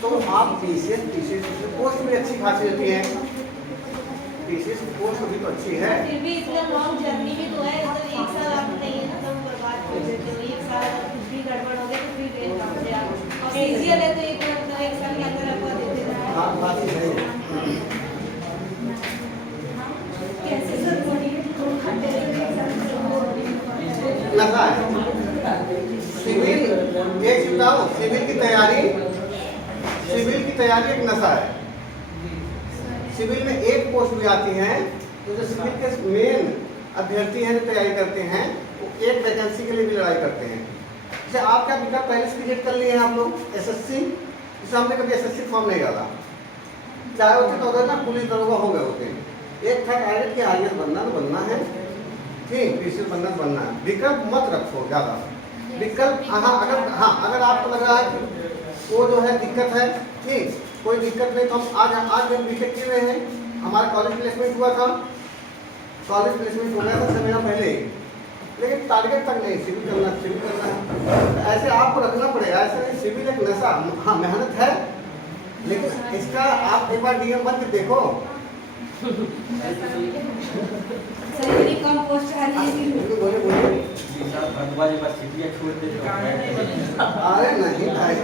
तो आप PCS post भी अच्छी खासी होती है, पीसीएस पोस्ट भी तो अच्छी है, फिर भी इतना लॉन्ग जर्नी भी तो है, तो एक साल आप नहीं है ना तो बर्बाद कर देते हो, एक साल कुछ भी गड़बड़ हो गई तो फिर वेट काम से आप और सीजीएल है तो एक साल के अंदर आपको देते हैं। हाँ बात है। कैसे सर बोलिए लगा है सिविल, एक बताओ सिविल की तैयारी एक नशा है। सिविल में एक पोस्ट भी आती है तो जो सिविल के मेन अभ्यर्थी हैं जो तैयारी करते हैं वो एक वैकेंसी के लिए भी लड़ाई करते हैं। जैसे आप क्या विकल्प पहले से क्रिएट कर लिए हैं आप लोग एसएससी, जैसे हमने कभी एसएससी फॉर्म नहीं डाला, चाहे होते तो उधर ना पुलिस दरोगा हो गए होते हैं। एक था टारगेट कि आईएएस बनना है, ठीक, पीसीएस बनना है। विकल्प मत रखो ज़्यादा विकल्प। अगर आपको लग रहा है कि वो जो है दिक्कत है, ठीक, कोई दिक्कत नहीं, तो हम आज हम बीटेक किए हुए हैं, हमारा कॉलेज प्लेसमेंट हुआ था, कॉलेज प्लेसमेंट हो गया था 6 महीना पहले, लेकिन टारगेट तक नहीं, सिविल करना है। ऐसे आपको रखना पड़ेगा, ऐसे नहीं। सिविल एक नशा, हाँ मेहनत है, लेकिन इसका आप एक बार डीएम बन के देखो। कम पोस्ट आ रही है। बोले अरे नहीं भाई,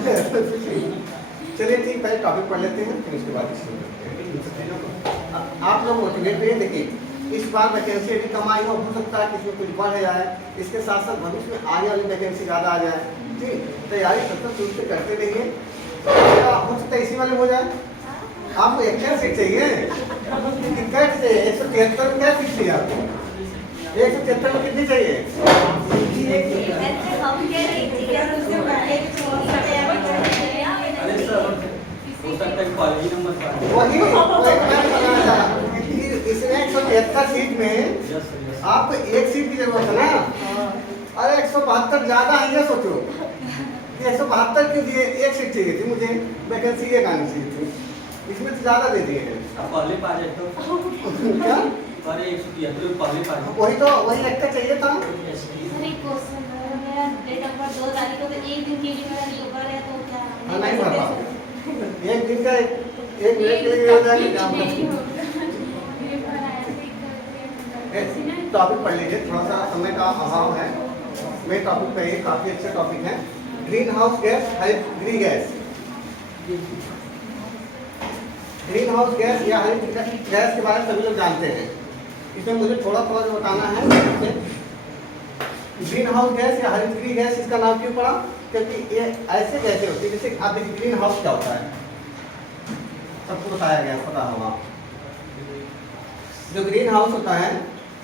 चलिए ठीक, पहले टॉपिक पढ़ लेते हैं फिर उसके बाद शुरू करते हैं। आप लोग मोटिवेट रहिए। देखिए इस बार वैकेंसी यदि कम आई हो सकता है कि इसमें कुछ बढ़ जाए, इसके साथ साथ भविष्य में आने वाली वैकेंसी ज़्यादा आ जाए, ठीक। तैयारी सतत रूप से करते रहिए, हो सकता है इसी वाले हो जाए। आपको एक सीट चाहिए, टिकट से 173 में क्या सीट चाहिए आपको? 173 में कितनी चाहिए? वही इसमें 173 सीट में आपको एक सीट की जरूरत है ना। अरे 172 ज्यादा है, ये सोचो 172 के लिए एक सीट चाहिए थी मुझे, वैकेंसी एक आनी चाहिए थी, इसमें तो ज्यादा दे दिए हैं। पहले पा जाए तो क्या? अरे 173 पहले पा जाए, वही लगता चाहिए था। मेरा डेट ऑफ बर्थ 2 तारीख को, तो एक दिन के लिए मेरा नहीं होगा, तो क्या नहीं भर पाओ, एक दिन का एक मिनट के लिए हो जाएगा। टॉपिक पढ़ लीजिए, थोड़ा सा समय का अभाव है, मेरे टॉपिक पे ही काफी अच्छे टॉपिक हैं। ग्रीन हाउस गैस, हरितगृह गैस। ग्रीन हाउस गैस या हरितगृह गैस के बारे में सभी लोग जानते हैं, इसमें मुझे थोड़ा जो बताना है। ग्रीन हाउस गैस या हरितगृह गैस इसका नाम क्यों पड़ा? क्योंकि ये ऐसे गैसें होती है, जैसे आप देखिए ग्रीन हाउस क्या होता है, सबको बताया गया, पता होगा। जो ग्रीन हाउस होता है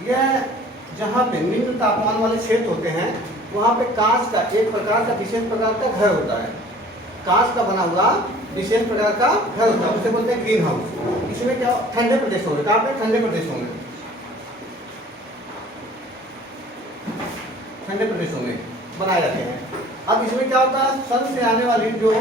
यह जहाँ पे निम्न तापमान वाले क्षेत्र होते हैं वहाँ पे कांच का एक प्रकार का विशेष प्रकार का घर होता है, कांच का बना हुआ विशेष प्रकार का घर होता है, उसे बोलते हैं ग्रीन हाउस। इसमें क्या ठंडे प्रदेशों में, कहाँ पे? ठंडे प्रदेशों में, ठंडे प्रदेशों में बनाए जाते हैं। अब इसमें क्या होता है, सन से आने वाली जो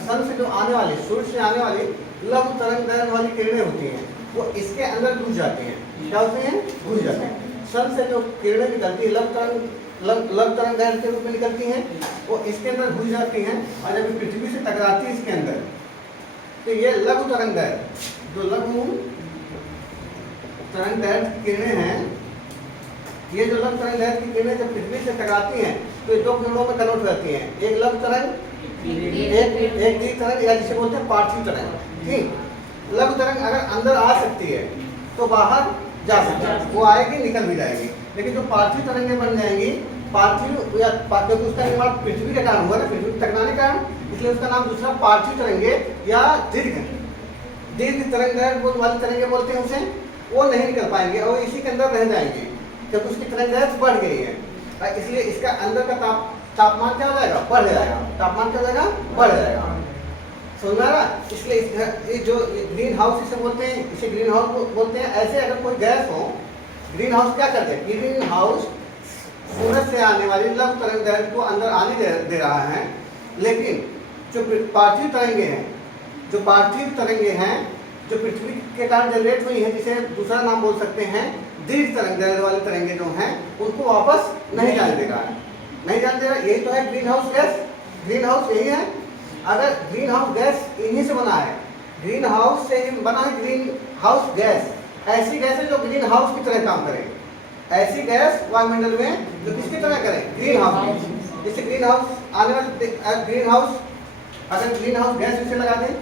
सन से जो आने वाली, सूर्य से आने वाली लघु तरंग दैर्घ्य वाली किरणें होती हैं, वो इसके अंदर घुस जाती हैं। क्या होते हैं? घुस जाते हैं। सन से जो किरणें निकलती है लघु तरंग दैर्घ्य के रूप में निकलती हैं, वो इसके अंदर घुस जाती हैं, और जब पृथ्वी से टकराती है इसके अंदर, तो ये लघु तरंग दैर्घ्य, जो लघु तरंग दैर्घ्य की किरणें हैं, ये जो लघु तरंग दैर्घ्य की किरणें जब पृथ्वी से टकराती हैं तो ये दो किरणों में कन्वर्ट होती हैं, एक लघु तरंग, एक दीर्घ तरंग, या जिसे बोलते हैं पार्थिव तरंग। ठीक, लघु तरंग अगर अंदर आ सकती है तो बाहर जा सकती है, वो आएगी निकल भी जाएगी। लेकिन जो पार्थिव तरंगें बन जाएंगी, पार्थिव या क्योंकि उसका निर्माण पृथ्वी के कारण हुआ ना, पृथ्वी टकराने के कारण, इसलिए उसका नाम दूसरा पार्थिव तरंगे या दीर्घ दीर्घ तरंग वाली तरंगे बोलते हैं उसे, वो नहीं निकल पाएंगे और इसी के अंदर रह जाएंगे क्योंकि उसकी तरंग बढ़ गई है, इसलिए इसका अंदर का तापमान क्या हो जाएगा, बढ़ जाएगा। तापमान क्या हो जाएगा, बढ़ जाएगा। समझ में आ रहा? इसलिए ये जो ग्रीन हाउस इसे बोलते हैं, इसे ग्रीन हाउस बोलते हैं। ऐसे अगर कोई गैस हो, ग्रीन हाउस क्या करते हैं, ग्रीन हाउस सूरज से आने वाली लघु तरंग को अंदर आने दे रहा है, लेकिन जो पार्थिव तरंगे हैं, जो पार्थिव तरंगे हैं जो पृथ्वी के कारण जनरेट हुई है, जिसे दूसरा नाम बोल सकते हैं दीर्घ तरंग वाली तरंगे जो हैं, उनको वापस नहीं जाने दे रहा है, नहीं जाने दे रहा। यही तो है green house gas. Green house यही है। अगर ग्रीन हाउस गैस इन्हीं से बना है, ग्रीन हाउस से ही बना है ग्रीन हाउस गैस। ऐसी गैस है जो ग्रीन हाउस की तरह काम करे, ऐसी गैस वायुमंडल में जो किसकी तरह करे, ग्रीन हाउस। जैसे ग्रीन हाउस आने वाले ग्रीन हाउस, अगर ग्रीन हाउस गैस इसे लगा दें,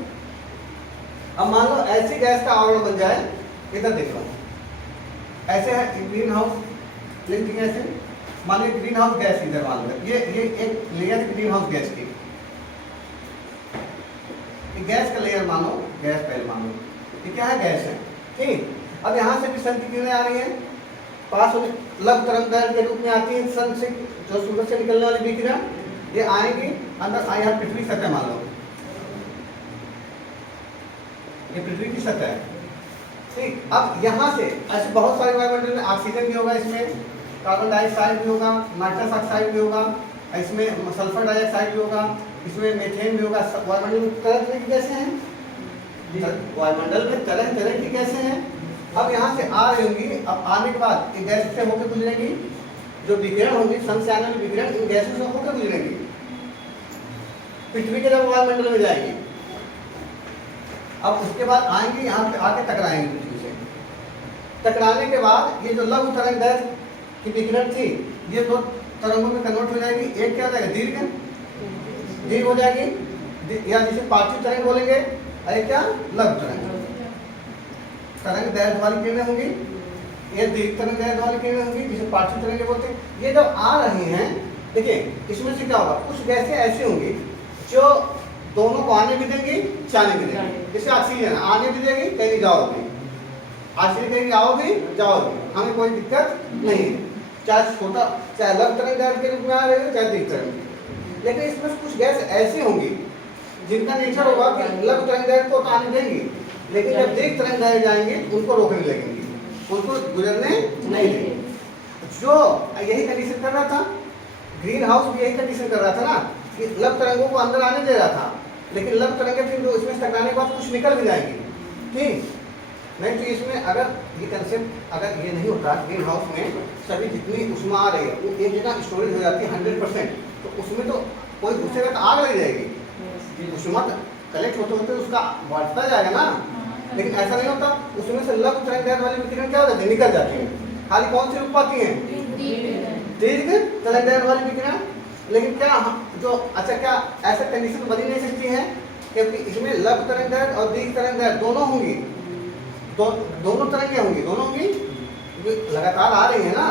अब मान लो ऐसी गैस का आवरण बन जाए, इधर देख लो, ऐसे है ग्रीन हाउस लिखते हैं ऐसे, मान लो ग्रीन हाउस गैस इधर मान लो, ये एक लेयर ग्रीन हाउस गैस की, गैस का लेयर मानो, गैस पहले मानो, ये क्या है, गैस है, ठीक। अब यहाँ से भी सन की किरणें आ रही हैं, पास होने लघु तरंग के रूप में आती है, सन से जो सूरज से निकलने वाली विकिरण ये आएंगी अंदर, यहाँ पृथ्वी की सतह मान लो, ये पृथ्वी की सतह है, ठीक। अब यहाँ से ऐसे बहुत सारे वायुमंडल में ऑक्सीजन भी होगा, इसमें कार्बन डाइऑक्साइड भी होगा, नाइट्रस ऑक्साइड भी होगा, इसमें सल्फर डाइऑक्साइड भी होगा, इसमें मीथेन भी होगा। वायुमंडल में तरह तरह की गैसें हैं, वायुमंडल में तरह तरह की गैसें हैं। अब यहाँ से आ रही होंगी, अब आने के बाद ये गैस से होकर गुजरेंगी, जो विकिरण होंगी सन से आने वाली विकिरण इन गैसों से होकर गुजरेंगी, पृथ्वी के जब वायुमंडल में जाएगी, अब उसके बाद आएंगे यहाँ पे आके टकराएंगे पृथ्वी से। टकराने के बाद ये जो लघु तरंग गैस की विकिरण थी, ये दो तरंगों में कन्वर्ट हो जाएगी। एक क्या हो जाएगा, दीर्घ हो जाएगी, या जिसे पार्थिव तरंग बोलेंगे, और एक क्या, लघु तरंग दैर्घ्य वाली किरणें होंगी, ये दीर्घ तरंग दैर्घ्य वाली किरणें होंगी, जिसे पार्थिव तरंगे बोलते हैं। ये जब आ रही हैं, देखिए इसमें से क्या होगा, कुछ गैसें ऐसी होंगी जो दोनों को आने भी देंगी, जाने भी देंगी। जैसे ऑक्सीजन आने भी देगी, कहीं जाओगी, ऑक्सीजन कहीं आओगी जाओगी, हमें कोई दिक्कत नहीं है, चाहे छोटा, चाहे लघु तरंग के रूप में आ रही हो, चाहे दीर्घ तरंग। लेकिन इसमें कुछ गैस ऐसी होंगी जिनका नेचर होगा कि लघु तरंग को आने देंगी, लेकिन जब दीर्घ तरंग जाएंगे उनको रोकने लगेंगी, उनको गुजरने नहीं देंगे। जो यही कंडीशन कर रहा था ग्रीन हाउस भी, यही कंडीशन कर रहा था ना कि लघु तरंगों को अंदर आने दे रहा था, लेकिन लघु तरंगे फिर इसमें टकराने के बाद कुछ निकल भी जाएंगी, ठीक। नहीं तो इसमें अगर ये कंसेप्ट अगर ये नहीं होता, ग्रीन हाउस में सभी जितनी ऊष्मा आ रही है वो एक जगह स्टोरेज हो जाती है 100%, तो उसमें तो कोई घुसेगा तो आग लग जाएगी, ऊष्मा कलेक्ट होते होते उसका बढ़ता जाएगा ना। लेकिन ऐसा नहीं होता, उसमें से लघु तरंग वाली विकिरण क्या हो जाती है, निकल जाती है। खाली कौन सी रुक पाती है, दीर्घ तरंग वाली विकिरण। लेकिन क्या जो अच्छा, क्या ऐसा कंडीशन बनी नहीं सकती है, क्योंकि इसमें लघु तरंग और दीर्घ तरंग दोनों होंगी, दोनों तरंगें होंगी, दोनों होंगी, लगातार आ रही है ना।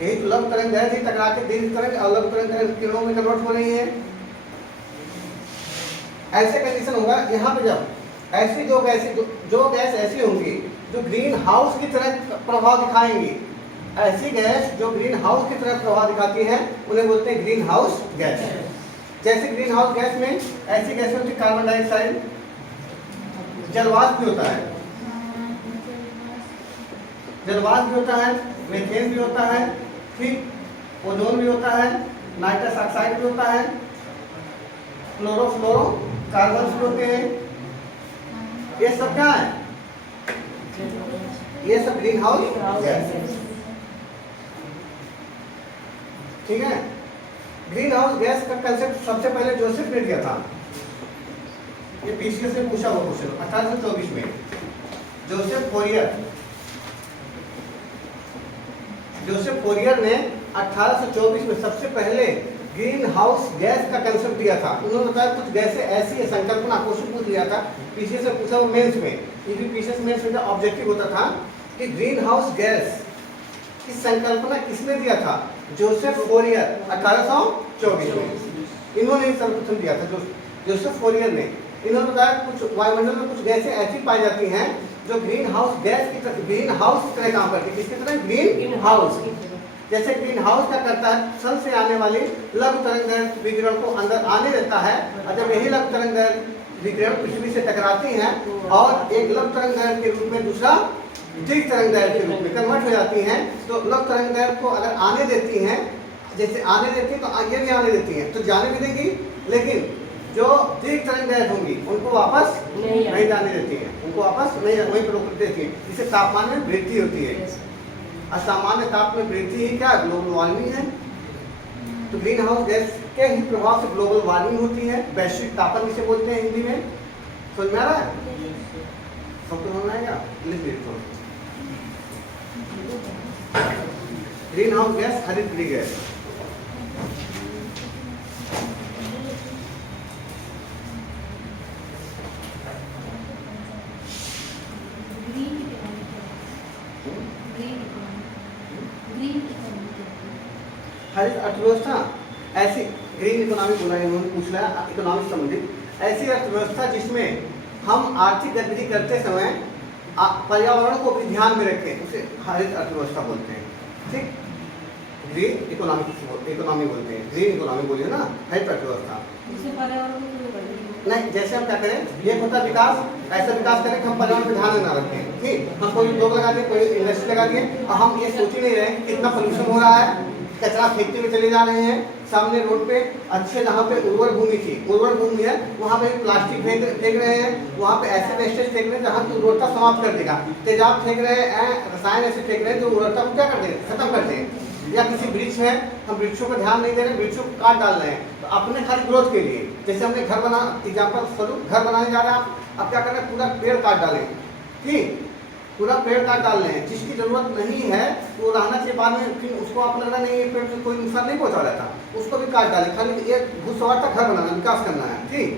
यही तो लघु तरंग थी, टकरा के दीर्घ तरंग और लघु तरंग किरणों में कन्वर्ट हो रही है। ऐसे कंडीशन होगा यहाँ पे, जब ऐसी जो गैस ऐसी होंगी जो ग्रीन हाउस की तरह प्रभाव दिखाएंगी, ऐसी गैस जो ग्रीन हाउस की तरह प्रभाव दिखाती है उन्हें बोलते हैं ग्रीन हाउस गैस। जैसे ग्रीन हाउस गैस में ऐसी गैस होती है कार्बन डाइऑक्साइड, जलवाष्प भी होता है, जलवाष्प भी होता है, मीथेन भी होता है, ठीक, ओजोन भी होता है, नाइट्रस ऑक्साइड भी होता है, क्लोरोफ्लोरो कार्बन भी होते हैं। ये सब क्या है, ये सब ग्रीन हाउस गैस है, ठीक है। ग्रीन हाउस गैस का कंसेप्ट सबसे पहले जोसेफ ने दिया था, ये पीसीएस से पूछा हुआ क्वेश्चन 1824 में। जोसेफ फोरियर ने 1824 में सबसे पहले ग्रीन हाउस गैस का कंसेप्ट दिया था। उन्होंने बताया कुछ गैसें ऐसी है, संकल्पना क्वेश्चन पूछ लिया था पीसीएस से पूछा वो मेंस में, पीसीएस मेंस में ऑब्जेक्टिव होता था कि ग्रीन हाउस गैस की संकल्पना किसने दिया था, जोसेफ फोरियर 1824 में। इन्होंने सर्वप्रथम दिया था, जोसेफ फोरियर ने। इन्होंने बताया कुछ वायुमंडल में कुछ गैसें ऐसी पाई जाती हैं जो ग्रीन हाउस गैस की तरह, ग्रीन हाउस की तरह काम करती है। किसकी तरह? Green house. जैसे ग्रीन हाउस क्या करता है, सन से आने वाली लघु तरंग विकिरण को अंदर आने देता है, और जब यही लघु तरंग विकिरण पृथ्वी से टकराती हैं और एक लघु तरंग के रूप में दूसरा दीर्घ तरंग के रूप में कन्वर्ट हो जाती हैं, तो लघु तरंग को अगर आने देती हैं, जैसे आने देती है तो ये भी आने देती हैं, तो जाने भी देंगी, लेकिन जो दीर्घ तरंग होंगी उनको वापस नहीं जाने देती हैं, उनको वापस नहीं वहीं पर रोक देती हैं, जिससे तापमान में वृद्धि होती है। असामान्य ताप में वृद्धि ही क्या? ग्लोबल वार्मिंग है। तो ग्रीन हाउस गैस के ही प्रभाव से ग्लोबल वार्मिंग होती है, वैश्विक तापन जिसे बोलते हैं हिंदी में। समझ में आ रहा है? सबको समझ में आएगा? लिख लीजिए। ग्रीन हाउस गैस हरित गृह गैस। हरित अर्थव्यवस्था ऐसी, ग्रीन इकोनॉमी बोला इन्होंने, पूछ रहा है इकोनॉमिक संबंधित ऐसी अर्थव्यवस्था जिसमें हम आर्थिक गतिविधि करते समय पर्यावरण को भी ध्यान में रखें, उसे हरित अर्थव्यवस्था बोलते हैं। ठीक, ग्रीन इकोनॉमी बोलते हैं, ग्रीन इकोनॉमी बोलिए ना, हरित अर्थव्यवस्था। नहीं, जैसे हम क्या करें, ये होता विकास, ऐसा विकास करें कि हम पर्यावरण पर ध्यान न रखें। ठीक, हम कोई लोग लगा दिए, कोई इंडस्ट्री लगा दिए, और हम ये सोच ही नहीं रहे कितना पोल्यूशन हो रहा है, कचरा फेंकते हुए चले जा रहे हैं। सामने रोड पे अच्छे जहाँ पे उर्वर भूमि थी, उर्वर भूमि है, वहाँ पे प्लास्टिक फेंक रहे हैं, वहाँ पे ऐसे वेस्टेज फेंक रहे हैं जहाँ की उर्वरता समाप्त कर देगा। तेजाब फेंक रहे हैं, रसायन ऐसे फेंक रहे हैं जो उर्वरता को क्या कर देंगे, खत्म कर देंगे। या किसी वृक्ष है, हम वृक्षों पर ध्यान नहीं दे रहे, वृक्षों को काट डाल रहे हैं तो अपने खाली ग्रोथ के लिए। जैसे हमने घर बना, एग्जाम्पल स्वरूप घर बनाने जा रहे हैं आप, अब क्या कर रहे हैं, पूरा पेड़ काट डालें। ठीक, पूरा पेड़ काट डाल रहे हैं, जिसकी जरूरत नहीं है वो रहना चाहिए, बाद में फिर उसको आप लग रहा नहीं ये पेड़ से कोई नुकसान नहीं पहुंचा रहा था, उसको भी काट डाले, खाली एक घुसवार तक घर बनाना, विकास करना है। ठीक,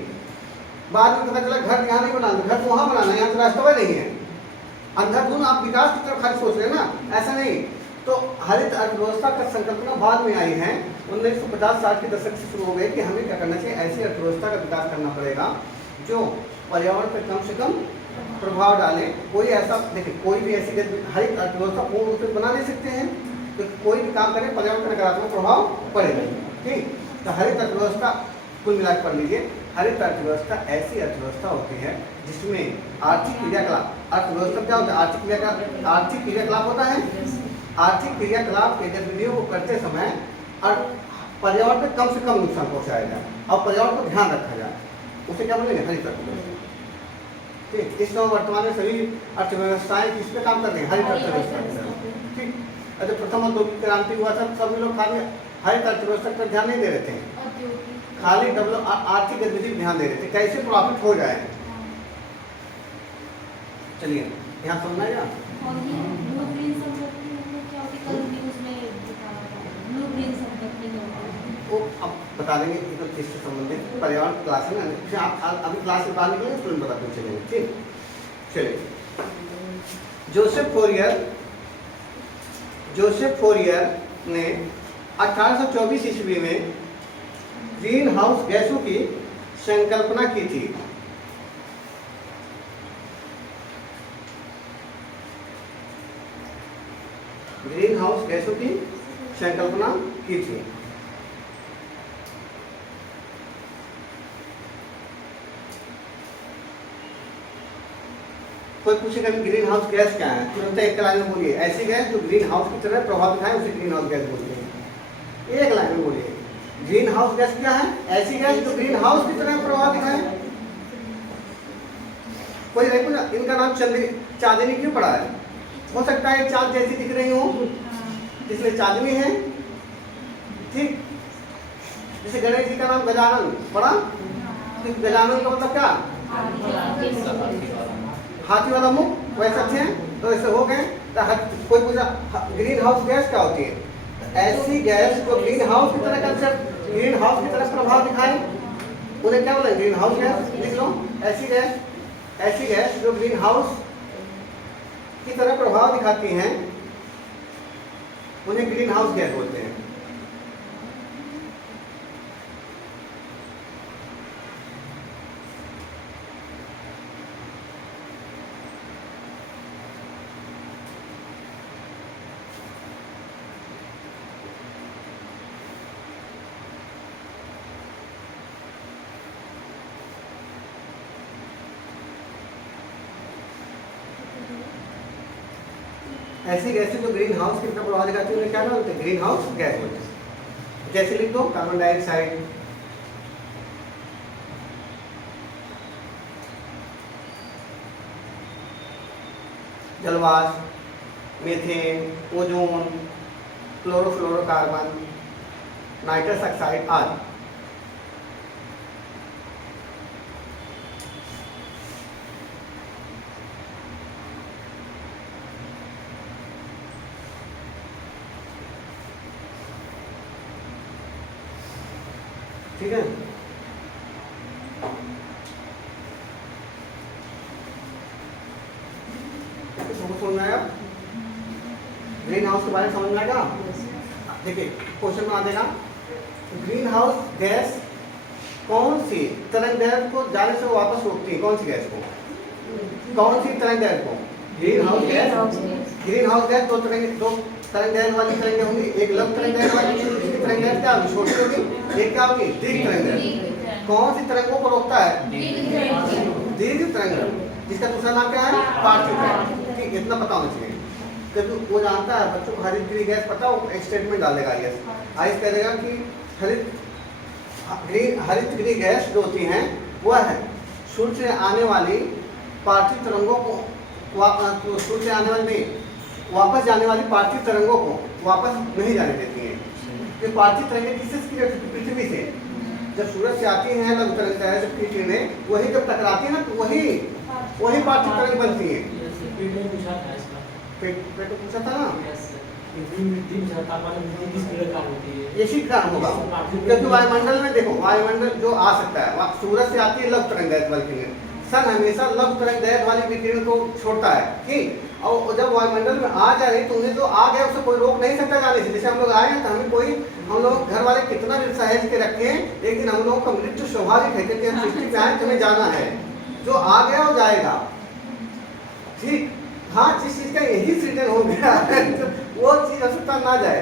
बाद में पता चला घर यहाँ नहीं बनाना, घर तो वहाँ बनाना है, यहाँ तो रास्ता नहीं है। अंधाधुन आप विकास की तरफ खाली सोच रहे हैं ना, ऐसा नहीं। तो हरित अर्थव्यवस्था का संकल्पना बाद में आई है, 1950-60 के दशक से शुरू हो गई कि हमें क्या करना चाहिए, ऐसी अर्थव्यवस्था का विकास करना पड़ेगा जो पर्यावरण पर कम से कम प्रभाव डाले। कोई ऐसा देखिए, कोई भी ऐसी हरित अर्थव्यवस्था पूर्ण रूप से बना नहीं सकते हैं, तो कोई भी काम करें पर्यावरण पर नकारात्मक प्रभाव पड़ेगा। ठीक, तो हरित अर्थव्यवस्था कुल मिलाकर पढ़ लीजिए, हरित अर्थव्यवस्था ऐसी अर्थव्यवस्था होती है जिसमें आर्थिक क्रियाकलाप, अर्थव्यवस्था क्या होता है, आर्थिक क्रियाकलाप होता है, आर्थिक क्रियाकलाप के गतिविधियों को करते समय और पर्यावरण पर कम से कम नुकसान पहुँचाया जाए और पर्यावरण को ध्यान रखा जाए, उसे क्या बोलेंगे, हरित अर्थव्यवस्था। ठीक, इस समय वर्तमान में सभी अर्थव्यवस्थाएं किस पे काम कर रही हैं, हरित अर्थव्यवस्था। ठीक, अगर प्रथम औद्योगिक क्रांति हुआ था सभी लोग खाली हरित अर्थव्यवस्था पर ध्यान नहीं दे रहे थे, खाली आर्थिक गतिविधि ध्यान दे रहे थे, कैसे प्रॉफिट हो जाए। चलिए यहाँ समझना है वो अब बता देंगे इससे संबंधित पर्यावरण क्लास है ना, आप अभी क्लास से बाहर निकलेंगे स्टूडेंट बताते चलेंगे। ठीक, चलिए, जोसेफ फोरियर ने 1824 ईस्वी में ग्रीन हाउस गैसों की संकल्पना की थी। ग्रीन हाउस गैसों की संकल्पना की थी। कोई पूछेगा कि ग्रीन हाउस गैस क्या है, तुरंत एक लाइन में बोलिए, ऐसी गैस जो ग्रीन हाउस की तरह प्रभाव दिखाए उसे ग्रीन हाउस गैस बोलते हैं। एक लाइन में बोलिए, ग्रीन हाउस गैस क्या है, ऐसी गैस जो ग्रीन हाउस की तरह प्रभाव दिखाए। कोई देखो ना, इनका नाम चांदनी क्यों पड़ा है, हो सकता है चांद जैसी दिख रही हो इसलिए चांदनी है। ठीक, जैसे गणेश जी का नाम गजानन पड़ा, तो गजानन का मतलब क्या, हाथी वाला मुंह, वैसे अच्छे हैं तो ऐसे हो गए। तो कोई पूछा ग्रीन हाउस गैस क्या होती है, ऐसी गैस जो ग्रीन हाउस की तरह कंसेप्ट, ग्रीन हाउस की तरह प्रभाव दिखाए उन्हें क्या बोले, ग्रीन हाउस गैस। लिख लो, ऐसी गैस जो ग्रीन हाउस की तरह प्रभाव दिखाती हैं उन्हें ग्रीन हाउस गैस बोलते हैं। ऐसी गैसें जो ग्रीन हाउस की तरफ प्रभाव दिखाती है उन्हें क्या बोलते हैं? ग्रीन हाउस गैस बोलते हैं। जैसे लिख दो कार्बन डाइऑक्साइड, जलवाष्प, methane, ozone, chlorofluorocarbon, nitrous oxide आदि। ठीक है, समझ आएगा? ग्रीन हाउस के बारे में समझ में आएगा? देखिए क्वेश्चन बना देगा, ग्रीन हाउस गैस कौन सी तरंग दैर्घ्य को जाने से वापस रोकती है? कौन सी गैस को? कौन सी तरंग दैर्घ्य को? Green house gas. Green house gas दो तरंग दैर्घ्य वाली तरंगें होंगी, एक लघु तरंग दैर्घ्य वाली, दूसरी तरंग दैर्घ्य क्या होगी? छोटी होगी, एक क्या होगी? दीर्घ तरंग दैर्घ्य। कौन सी तरंगों को रोकता है? दीर्घ तरंग, जिसका दूसरा नाम क्या है? पार्थिव तरंग। ठीक, इतना पता होना चाहिए, क्योंकि वो जानता है बच्चों को हरित गृह गैस पता, वो एक स्टेटमेंट डालेगा आइस करेगा कि हरित गृह गैस जो होती हैं वह है सूर्य से आने वाली पार्थिव तरंगों को सूर्य से आने वाली वापस जाने वाली पार्थिव तरंगों को वापस नहीं जाने देती हैं। ये पार्थिव तरंगें किससे? पृथ्वी से। जब सूरज से आती हैं लघु तरंग जब पृथ्वी में, वही जब टकराती है ना तो वही पार्थिव तरंग बनती है। पेट पूछा था ना, इसी कारण होगा, क्योंकि वायुमंडल में देखो, वायुमंडल जो आ सकता है सूरज से आती है लघु तरंग दैर्घ्य वाली किरण, सन हमेशा लघु तरंग दैर्घ्य वाली विकिरण को छोड़ता है। ठीक, और जब वायुमंडल में आ जा रही तो उन्हें तो आ गया, उसे कोई रोक नहीं सकता जाने से। जैसे हम लोग आए हैं तो हम लोग घर वाले कितना भी सहेज के रखे हैं, एक दिन हम लोगों का मृत्यु स्वाभाविक है, क्योंकि हम सृष्टि पे आए तुम्हें जाना है, जो आ गया वो जाएगा। ठीक, हाँ, जिस चीज का यही सृजन हो गया तो वो चीज असुरता ना जाए।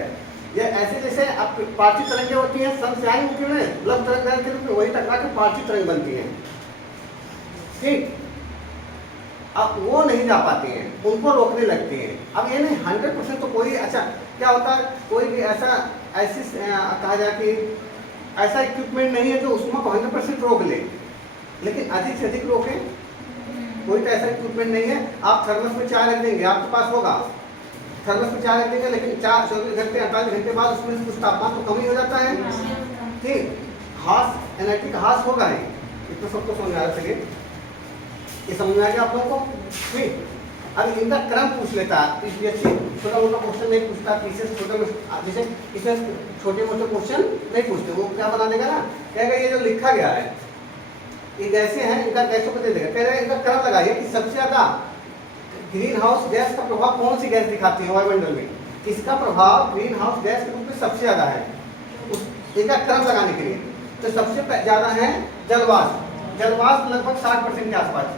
ये ऐसे जैसे अब पार्थिव तरंगें होती हैं, सन से आई किरणें लघु तरंग दैर्घ्य के रूप में वही टकरा के पार्थिव तरंग बनती हैं। ठीक, अब वो नहीं जा पाती हैं, उनको रोकने लगती हैं। अब ये नहीं 100% तो कोई, अच्छा क्या होता है, कोई भी ऐसी कहा जाए कि ऐसा इक्विपमेंट नहीं है जो उसमें 100% रोक ले, लेकिन अधिक से अधिक रोके। कोई तो ऐसा इक्विपमेंट नहीं है, आप थर्मस में चाय रख देंगे, आपके पास होगा, थर्मस में चाय रख देंगे, लेकिन 24 घंटे 48 घंटे बाद उसमें कुछ तापमान तो कम ही हो जाता है। ठीक, हास एनर्जी का हास होगा ही, इतना सबको समझ आ सके, ये समझ में आ गया आप लोगों को? ठीक, अब इनका क्रम पूछ लेता है, छोटा मोटा क्वेश्चन नहीं पूछता, जैसे इसमें छोटे मोटे क्वेश्चन नहीं पूछते, वो क्या बना देगा ना, कहेगा ये जो लिखा गया है ये गैसें हैं, इनका गैसों को दे देगा, कह रहे हैं इनका क्रम लगाइए कि सबसे ज्यादा ग्रीन हाउस गैस का प्रभाव कौन सी गैस दिखाती है वायुमंडल में, किसका प्रभाव ग्रीन हाउस गैस के रूप में सबसे ज्यादा है, इनका क्रम लगाने के लिए। तो सबसे ज्यादा है जलवाष्प। जलवाष्प लगभग 60% के आसपास।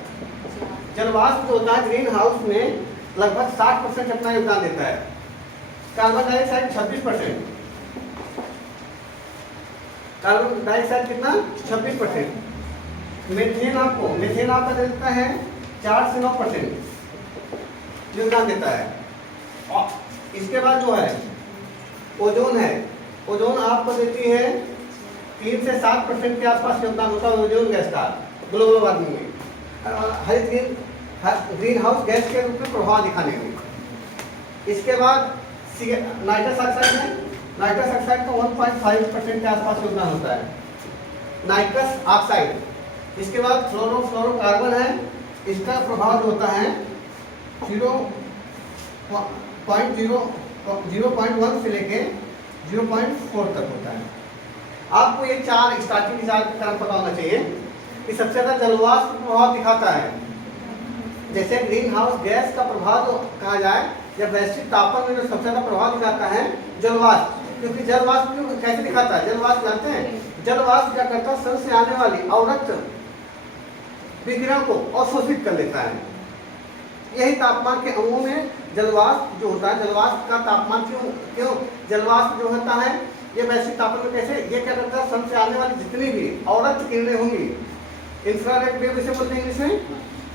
जलवाष्प जो होता है ग्रीन हाउस में लगभग 60% अपना योगदान देता है। कार्बन डाइऑक्साइड 26%, कार्बन डाइऑक्साइड कितना? 26%। मीथेन आपका देता है 4 से 9% योगदान देता है। और इसके बाद जो है ओजोन है, ओजोन आपको देती है 3 से 7% के आसपास योगदान होता है ओजोन गैस का ग्लोबल वार्मिंग में, हरित ग्रीन हाउस गैस के रूप में प्रभाव दिखाने में। इसके बाद नाइट्रस ऑक्साइड है, नाइट्रस ऑक्साइड का 1.5% के आसपास योगदान होता है, नाइट्रस ऑक्साइड। इसके बाद फ्लोरोफ्लोरोकार्बन है, इसका प्रभाव जो होता है 0.1 से लेके 0.4 तक होता है। आपको ये स्टार्टिंग के 4 क्रम पता होना चाहिए कि सबसे ज्यादा जलवाष्प प्रभाव दिखाता है। जैसे ग्रीन हाउस गैस का प्रभाव जो कहा जाए, जब वैश्विक तापमान में जो सबसे ज्यादा प्रभाव दिखाता है जलवाष्प, क्योंकि जलवाष्प कैसे दिखाता है? जलवाष्प जानते हैं, जलवाष्प क्या करता है, सन से आने वाली अवरक्त विकिरण को अवशोषित कर लेता है। यही तापमान के अणुओं में जलवाष्प जो होता है, जलवाष्प का तापमान क्यों जलवाष्प जो होता है ये वैश्विक तापमान में कैसे, ये क्या करता है, सन से आने वाली जितनी भी अवरक्त किरणें होंगी, इंफ्रारेड वेव इसे बोलते हैं इंग्लिश में,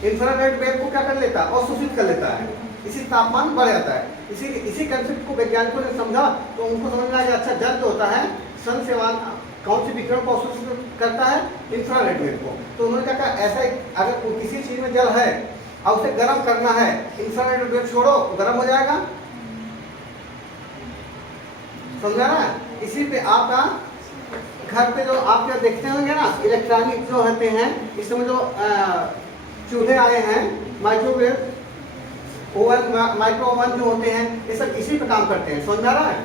इंफ्रारेड वेव को क्या कर लेता है, अवशोषित कर लेता है। इसी तापमान बढ़ जाता है। इसी कंसेप्ट को वैज्ञानिकों ने समझा तो उनको समझ में आया कि अच्छा जल जो होता है सन से कौन सी विकिरण को अवशोषित करता है, इंफ्रारेड वेव को। तो उन्होंने कहा ऐसा अगर किसी चीज में जल है और उसे गर्म करना है, इंफ्रारेड वेव छोड़ो गर्म हो जाएगा, समझा ना। इसी पे आपका घर पे जो आप क्या देखते होंगे ना, इलेक्ट्रॉनिक जो होते हैं, इस समय जो चूल्हे आए हैं, माइक्रोवेव ओवन, माइक्रो ओवन जो होते हैं, ये सब इसी पे काम करते हैं, समझ आ रहा है।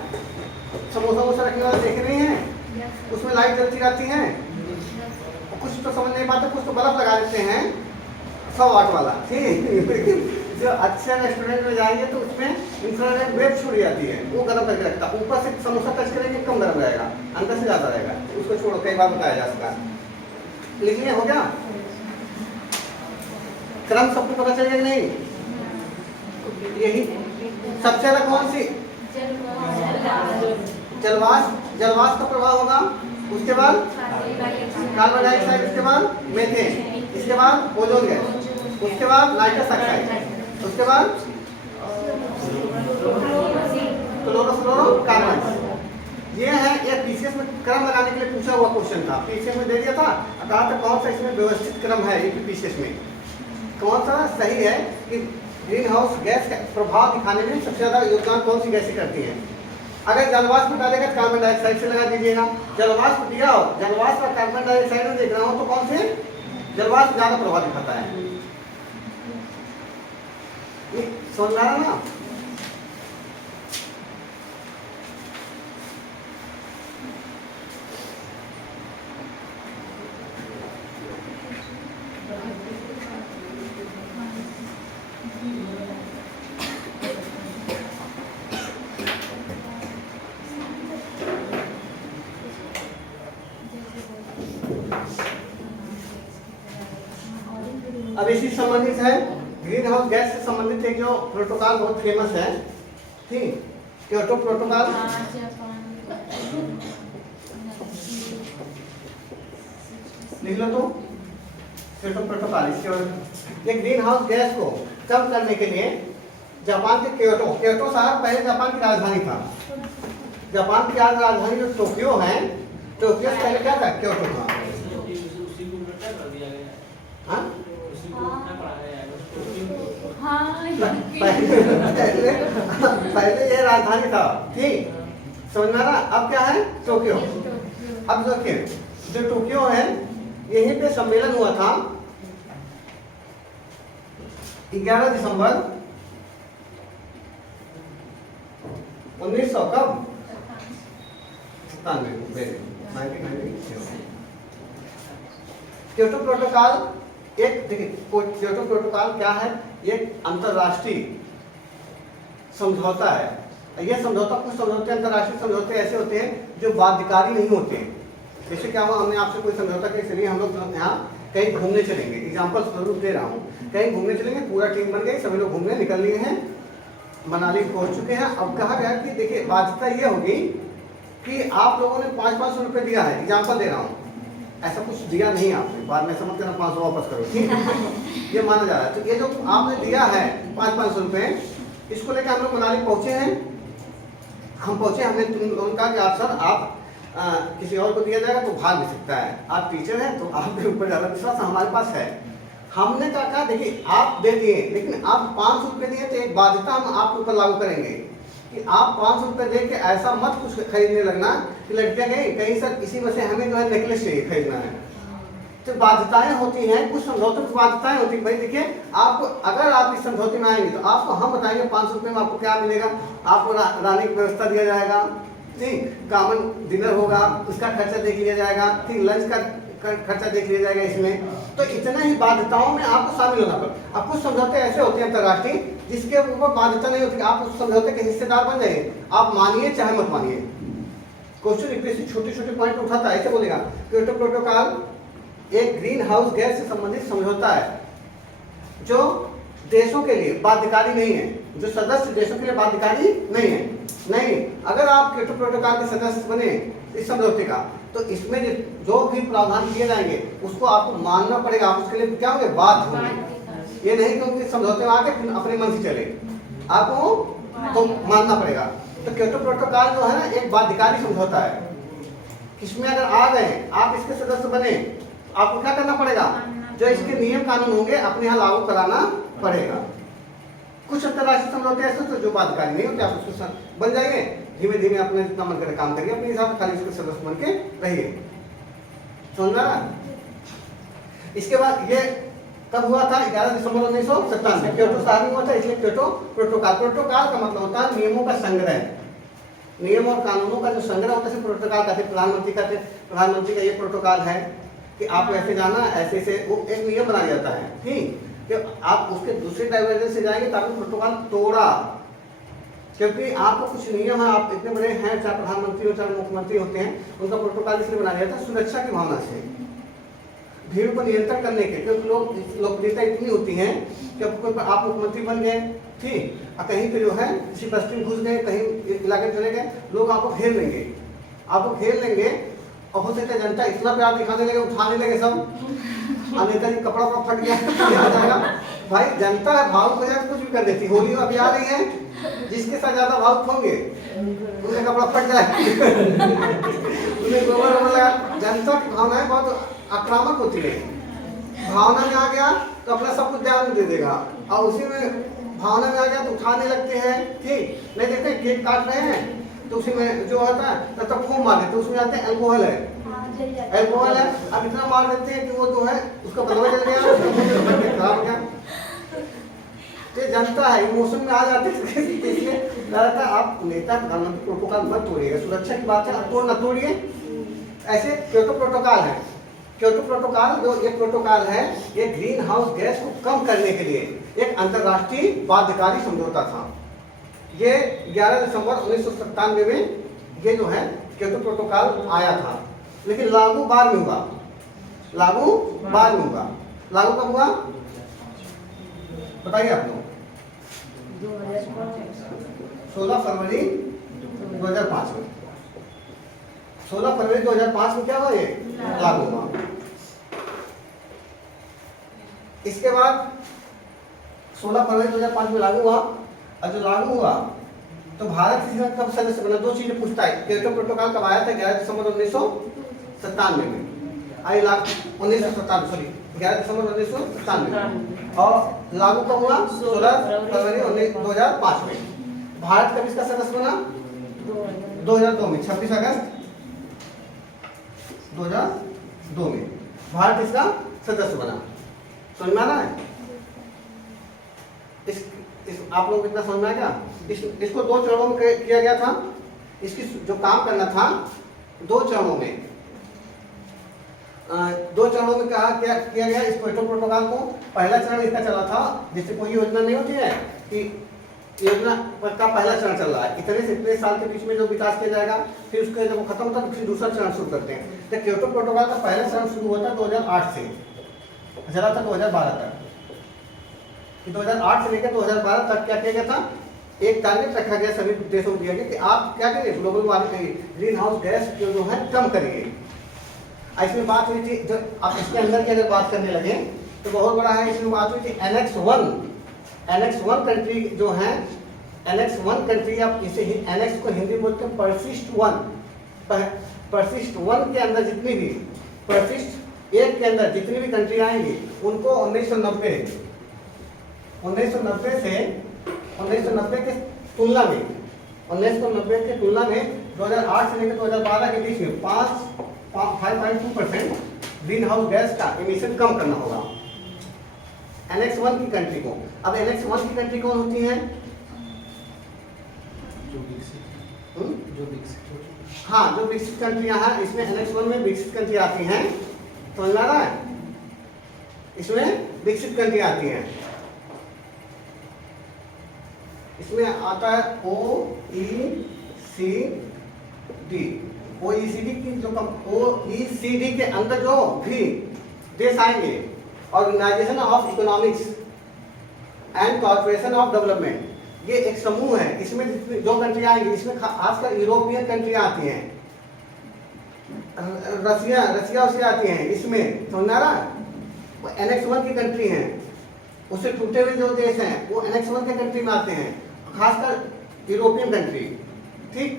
समोसा वोसा रखने वाले देख रहे हैं, उसमें लाइट जलती रहती है, कुछ तो समझ नहीं पाते, कुछ तो बल्ब लगा देते हैं 100 वाट वाला, ठीक। जो अच्छे रेस्टोरेंट में जाएंगे तो उसमें इंफ्रारेड वेव छोड़ी जाती है, वो गर्म करके रखता है। ऊपर से समोसा टच करेंगे कम गर्म रहेगा, अंदर से ज़्यादा रहेगा, उसको छोड़ो, कई बार बताया जा सकता है। लिखिए, हो गया क्रम, सबको पता चलेगा कि नहीं। यही सबसे ज़्यादा कौन सी जलवाष्प का प्रभाव होगा, उसके बाद कार्बन डाइऑक्साइड, उसके बाद मीथेन, इसके बाद ओजोन गैस, उसके बाद नाइट्रस ऑक्साइड, उसके बाद क्लोरोफ्लोरोकार्बन। ये है, ये पीसीएस में क्रम लगाने के लिए पूछा हुआ क्वेश्चन था, पीसीएस में दे दिया था, कहा था कौन सा इसमें व्यवस्थित क्रम है, ये पीसीएस में कौन सा सही है कि ग्रीन हाउस गैस का प्रभाव दिखाने में सबसे ज्यादा योगदान कौन सी गैसें करती हैं। अगर जलवाष्प डालेगा तो कार्बन डाइऑक्साइड से लगा दीजिएगा, जलवाष्प दिया हो, जलवाष्प और कार्बन डाइऑक्साइड में देख रहा हूं तो कौन से जलवाष्प ज्यादा प्रभाव दिखाता है, समझ में आ रहा ना। अब इसी संबंधित है, ग्रीन हाउस गैस से संबंधित एक जो प्रोटोकॉल बहुत फेमस है, ठीक, क्योटो प्रोटोकॉल। लिख लो तो क्योटो प्रोटोकॉल। इसके ग्रीन हाउस गैस को कम करने के लिए जापान के क्योटो शहर पहले जापान की राजधानी था। जापान की आज राजधानी जो टोक्यो है, टोक्यो से पहले क्या था, क्योटो था। पहले ये राजधानी था, ठीक, समझ में आ रहा। अब क्या है, टोक्यो। अब देखिए जो टोक्यो है, यहीं पे सम्मेलन हुआ था 11 दिसंबर 1900 कब 97। क्योटो प्रोटोकॉल एक, देखिए क्योटो प्रोटोकॉल क्या है, एक अंतरराष्ट्रीय समझौता है। यह समझौता, कुछ समझौते अंतरराष्ट्रीय समझौते ऐसे होते हैं जो बाध्यकारी नहीं होते हैं। जैसे क्या हुआ, हमने आपसे कोई समझौता के लिए हम लोग यहाँ कहीं घूमने चलेंगे, एग्जाम्पल स्वरूप दे रहा हूँ, कहीं घूमने चलेंगे, पूरा टीम बन गई, सभी लोग घूमने निकल लिए हैं, मनाली पहुँच चुके हैं। अब कहा गया कि देखिए बाध्यता ये होगी कि आप लोगों ने 500-500 रुपये दिया है, एग्जाम्पल दे रहा हूँ, ऐसा कुछ दिया नहीं आपने, बाद में समझ करना 500 वापस करो, ठीक ये माना जा रहा है। तो ये जो आपने दिया है 500-500 रुपये, इसको लेकर हम लोग मनाली पहुँचे हैं। हम पहुँचे, हमने तुम लोगों कहा कि आप सर आप किसी और को दिया जाएगा तो भाग भी सकता है, आप टीचर हैं तो आपके ऊपर ज़्यादा विश्वास हमारे पास है। हमने कहा देखिए आप दे दिए, लेकिन आप 500 रुपये दिए तो एक बाध्यता हम आपके ऊपर लागू करेंगे कि आप 500 रुपये दे के ऐसा मत कुछ खरीदने लगना कि लड़कियां गई कहीं सर इसी वजह से हमें जो है नेकलेस चाहिए खरीदना है। तो बाध्यताएं होती हैं, कुछ समझौते में बाध्यताएं होती है। भाई देखिए आपको, अगर आप इस समझौते में आएंगे तो आपको हम बताएंगे 500 रुपये में आपको क्या मिलेगा, आपको रहने की व्यवस्था दिया जाएगा, ठीक, कॉमन डिनर होगा, उसका खर्चा देख लिया जाएगा, ठीक, लंच का खर्चा देख लिया जाएगा इसमें। तो इतना ही बाध्यताओं में आपको शामिल होना पड़ेगा। अब कुछ समझौते ऐसे होते हैं अंतर्राष्ट्रीय जिसके ऊपर बाध्यता नहीं होती, आप उस समझौते के हिस्सेदार बन जाइए, आप मानिए चाहे मत मानिए। क्वेश्चन यूपीएससी छोटे-छोटे पॉइंट उठाता है, ऐसे बोलेगा क्योटो प्रोटोकॉल एक ग्रीन हाउस गैस से संबंधित समझौता है जो देशों के लिए बाध्यकारी नहीं है, जो सदस्य देशों के लिए बाध्यकारी नहीं है। नहीं, अगर आप क्योटो प्रोटोकॉल के सदस्य बने इस समझौते का, तो इसमें जो भी प्रावधान किए जाएंगे उसको आपको मानना पड़ेगा, आप उसके लिए क्या होंगे, बाध्य होंगे। ये नहीं कि समझौते में आके अपने मन से चले, आपको तो मानना पड़ेगा। तो क्योटो प्रोटोकॉल जो है ना एक बाध्यकारी समझौता है, इसमें अगर आ गए आप इसके सदस्य बने, आपको क्या करना पड़ेगा, जो इसके नियम कानून होंगे अपने यहाँ लागू कराना पड़ेगा। कुछ अंतर्राष्ट्रीय समझौते ऐसे तो जो बाध्यकारी नहीं होते, आप उसको बन जाइए, धीमे धीमे अपने जितना मन करे काम करिए, अपने हिसाब से खाली इसके सदस्य बन के रहिए। समझ रहा? इसके बाद ये कब हुआ था, 11 दिसंबर 1997 क्योटो साइन हुआ था, इसलिए क्योटो प्रोटोकॉल। प्रोटोकॉल का मतलब होता है नियमों का संग्रह, नियम और कानूनों का जो संग्रह होता है प्रोटोकॉल कहते हैं। प्रधानमंत्री कहते हैं प्रधानमंत्री का ये प्रोटोकॉल है कि आप ऐसे जाना, ऐसे से वो एक नियम बनाया जाता है, ठीक, कि आप उसके दूसरे डाइवर्जन से जाएंगे तो आपने प्रोटोकॉल तोड़ा, क्योंकि आपको कुछ नियम है, आप इतने बड़े हैं, चाहे प्रधानमंत्री हो चाहे मुख्यमंत्री होते हैं, उनका प्रोटोकॉल इसलिए बनाया जाता है सुरक्षा की भावना से, भीड़ को नियंत्रण करने के, क्योंकि लोकप्रियता इतनी होती है कि आप मुख्यमंत्री बन गए, ठीक, और कहीं पे जो है किसी बस्ती में घुस गए, कहीं इलाके चले गए, लोग आपको घेर लेंगे, और हो सकता है जनता इतना प्यार दिखाने लगे, उठाने लगे सब, नेता जी कपड़ा फट गया भाई जनता है भावुक हो जाए कुछ भी कर देती। होली अभी आ रही है, जिसके साथ ज्यादा भावुक होंगे उनका कपड़ा फट जाए उन्हें गोबर लगा। जनता की भावनाएं बहुत आक्रामक होती है, भावना में आ गया तो अपना सब कुछ ध्यान दे देगा, और उसी में भावना में आ गया तो उठाने लगते हैं, ठीक, नहीं देखते केक काट रहे हैं तो उसी में जो होता है तब तक खूब मार देते, उसमें आते हैं अल्कोहल है, अल्कोहल है, अब इतना मार देते हैं कि वो जो है उसका बदला चल गया, खराब हो गया। तो जनता है इमोशन में आ जाते हैं, इसलिए लगता है आप नेता प्रधानमंत्री प्रोटोकॉल मत तोड़िएगा, सुरक्षा की बात है, आप तोड़ न तोड़िए। ऐसे क्योटो प्रोटोकॉल है, क्योटो प्रोटोकॉल जो ये प्रोटोकॉल है ये ग्रीन हाउस गैस को कम करने के लिए एक अंतर्राष्ट्रीय बाध्यकारी समझौता था। ये 11 दिसंबर 1997 में ये जो है क्योटो प्रोटोकॉल आया था, लेकिन लागू बाद में हुआ, लागू कब हुआ बताइए आप लोग? 16 फरवरी 2005 में, 16 फरवरी 2005 में क्या हुआ, ये लागू हुआ। इसके बाद 16 फरवरी 2005 में लागू हुआ, और जो लागू हुआ तो भारत इसमें कब सदस्य बना, दो चीजें पूछता है। क्योटो प्रोटोकॉल कब आया था, 11 दिसंबर 1997 में, 1997 सॉरी 11 दिसंबर 1997 में, और लागू कब हुआ 16 फरवरी 2005 में। भारत कब इसका सदस्य बना, 2002 में, 26 अगस्त 2002 में भारत इसका सदस्य बना। समझ में आ रहा है? इस आप लोग कितना समझ में आ गया? इसको 2 चरणों में किया गया था, इसकी जो काम करना था 2 चरणों में, 2 चरणों में कहा क्या किया गया इस क्योटो प्रोटोकॉल को। पहला चरण इसका चला था, जिससे कोई योजना नहीं होती है कि योजना का पहला चरण चल रहा है, इतने से इतने साल के बीच में जो विकास किया जाएगा, फिर उसका जब खत्म होता है तो फिर दूसरा चरण शुरू करते हैं। तो क्योटो प्रोटोकॉल का पहला चरण शुरू होता है 2008 से, चला था 2012 तक। 2008 से लेकर 2012 तक क्या किया गया था, एक टारगेट रखा गया, सभी देशों को दिया गया कि आप क्या करिए, global warming green house gas जो है कम करिए। इसमें बात हुई थी, जब आप इसके अंदर की अगर बात करने लगे तो बहुत बड़ा है, इसमें बात हुई थी एनेक्स 1 कंट्री जो है, एनेक्स 1 कंट्री, आप इसे एनेक्स को हिंदी बोलते हैं परसिस्ट 1 के अंदर जितनी भी, परसिस्ट 1 के अंदर जितनी भी कंट्री आएंगी उनको 1990 के तुलना में 2008 से लेकर 2012 के बीच में 5.2% ग्रीन हाउस गैस का एमिशन कम करना होगा एनेक्स 1 की कंट्री को। अब एनेक्स 1 की कंट्री कौन होती है, हाँ, जो विकसित कंट्रियां हैं, इसमें एनेक्स 1 में विकसित कंट्री आती हैं, समझ में आ रहा है? इसमें विकसित कंट्री आती हैं, इसमें आता है OECD की जो OECD के अंदर जो भी देश आएंगे, organization of economics and corporation of development, ये एक समूह है, इसमें जितनी जो कंट्री आएंगी, इसमें खासकर यूरोपियन कंट्री आती हैं, रसिया आती हैं, इसमें समझ आ रहा है? एनेक्स 1 की कंट्री हैं, उससे टूटे हुए जो देश हैं वो एनेक्स 1 के कंट्री में आते हैं, खासकर यूरोपियन कंट्री, ठीक।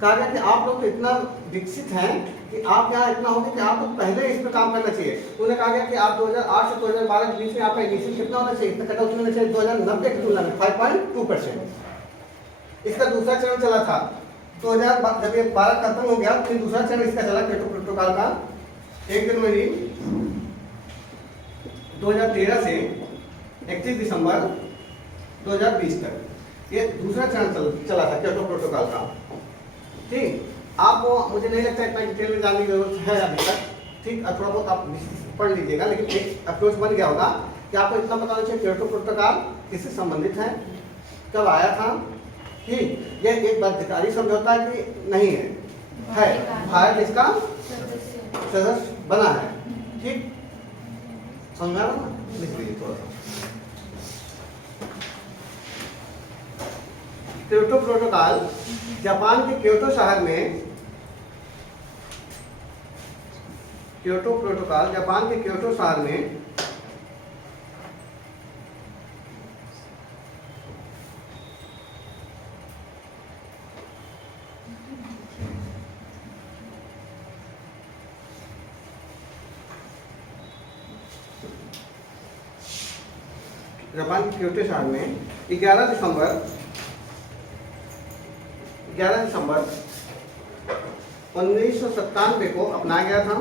कहा गया कि आप लोग तो इतना विकसित हैं कि आप यहाँ इतना होंगे कि आपको पहले इस पर काम करना चाहिए। उन्हें कहा गया कि आप 2008 से 2012 के बीच में आपका इनिशियल कितना होना चाहिए, इतना कटौती होना चाहिए 2090 की तुलना में 5.2%। इसका दूसरा चरण चला था 2000, जब ये 12 खत्म हो गया फिर दूसरा चरण इसका चला क्योटो प्रोटोकॉल का 1 जनवरी 2013 से 31 दिसंबर 2020 तक, ये दूसरा चरण चला था क्योटो प्रोटोकॉल का, ठीक। आपको मुझे नहीं लगता इतना डिटेल में जानने की जरूरत है अभी तक, ठीक। थोड़ा बहुत आप पढ़ लीजिएगा, लेकिन एक अप्रोच बन गया होगा कि आपको इतना पता होना चाहिए क्योटो प्रोटोकॉल किससे संबंधित है, कब आया था, ठीक। यह एक बाध्यकारी समझौता है कि नहीं है, भारत इसका सदस्य बना है, ठीक। समझ में आ रहा है? लिख लीजिए थोड़ा सा। क्योटो प्रोटोकॉल जापान के क्योटो शहर में, क्योटो प्रोटोकॉल जापान के क्योटो शहर में जापान के क्योटो शहर में 11 दिसंबर 1997 को अपनाया गया था।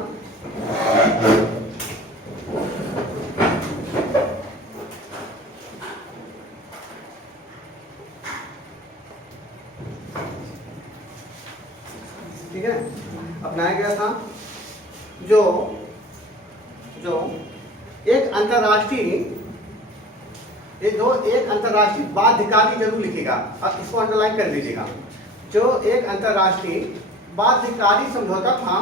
ठीक है, अपनाया गया था, जो एक अंतर्राष्ट्रीय बाध्यकारी जरूर लिखिएगा, अब इसको अंडरलाइन कर लीजिएगा, जो एक अंतर्राष्ट्रीय बाध्यकारी समझौता था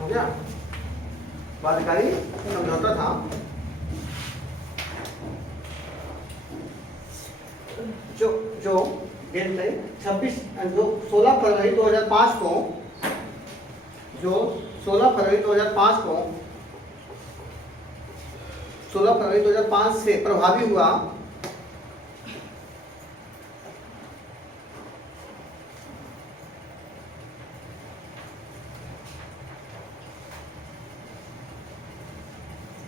हो गया, बाध्यकारी समझौता था जो 16 फरवरी 2005 को, जो 16 फरवरी 2005 से प्रभावी हुआ,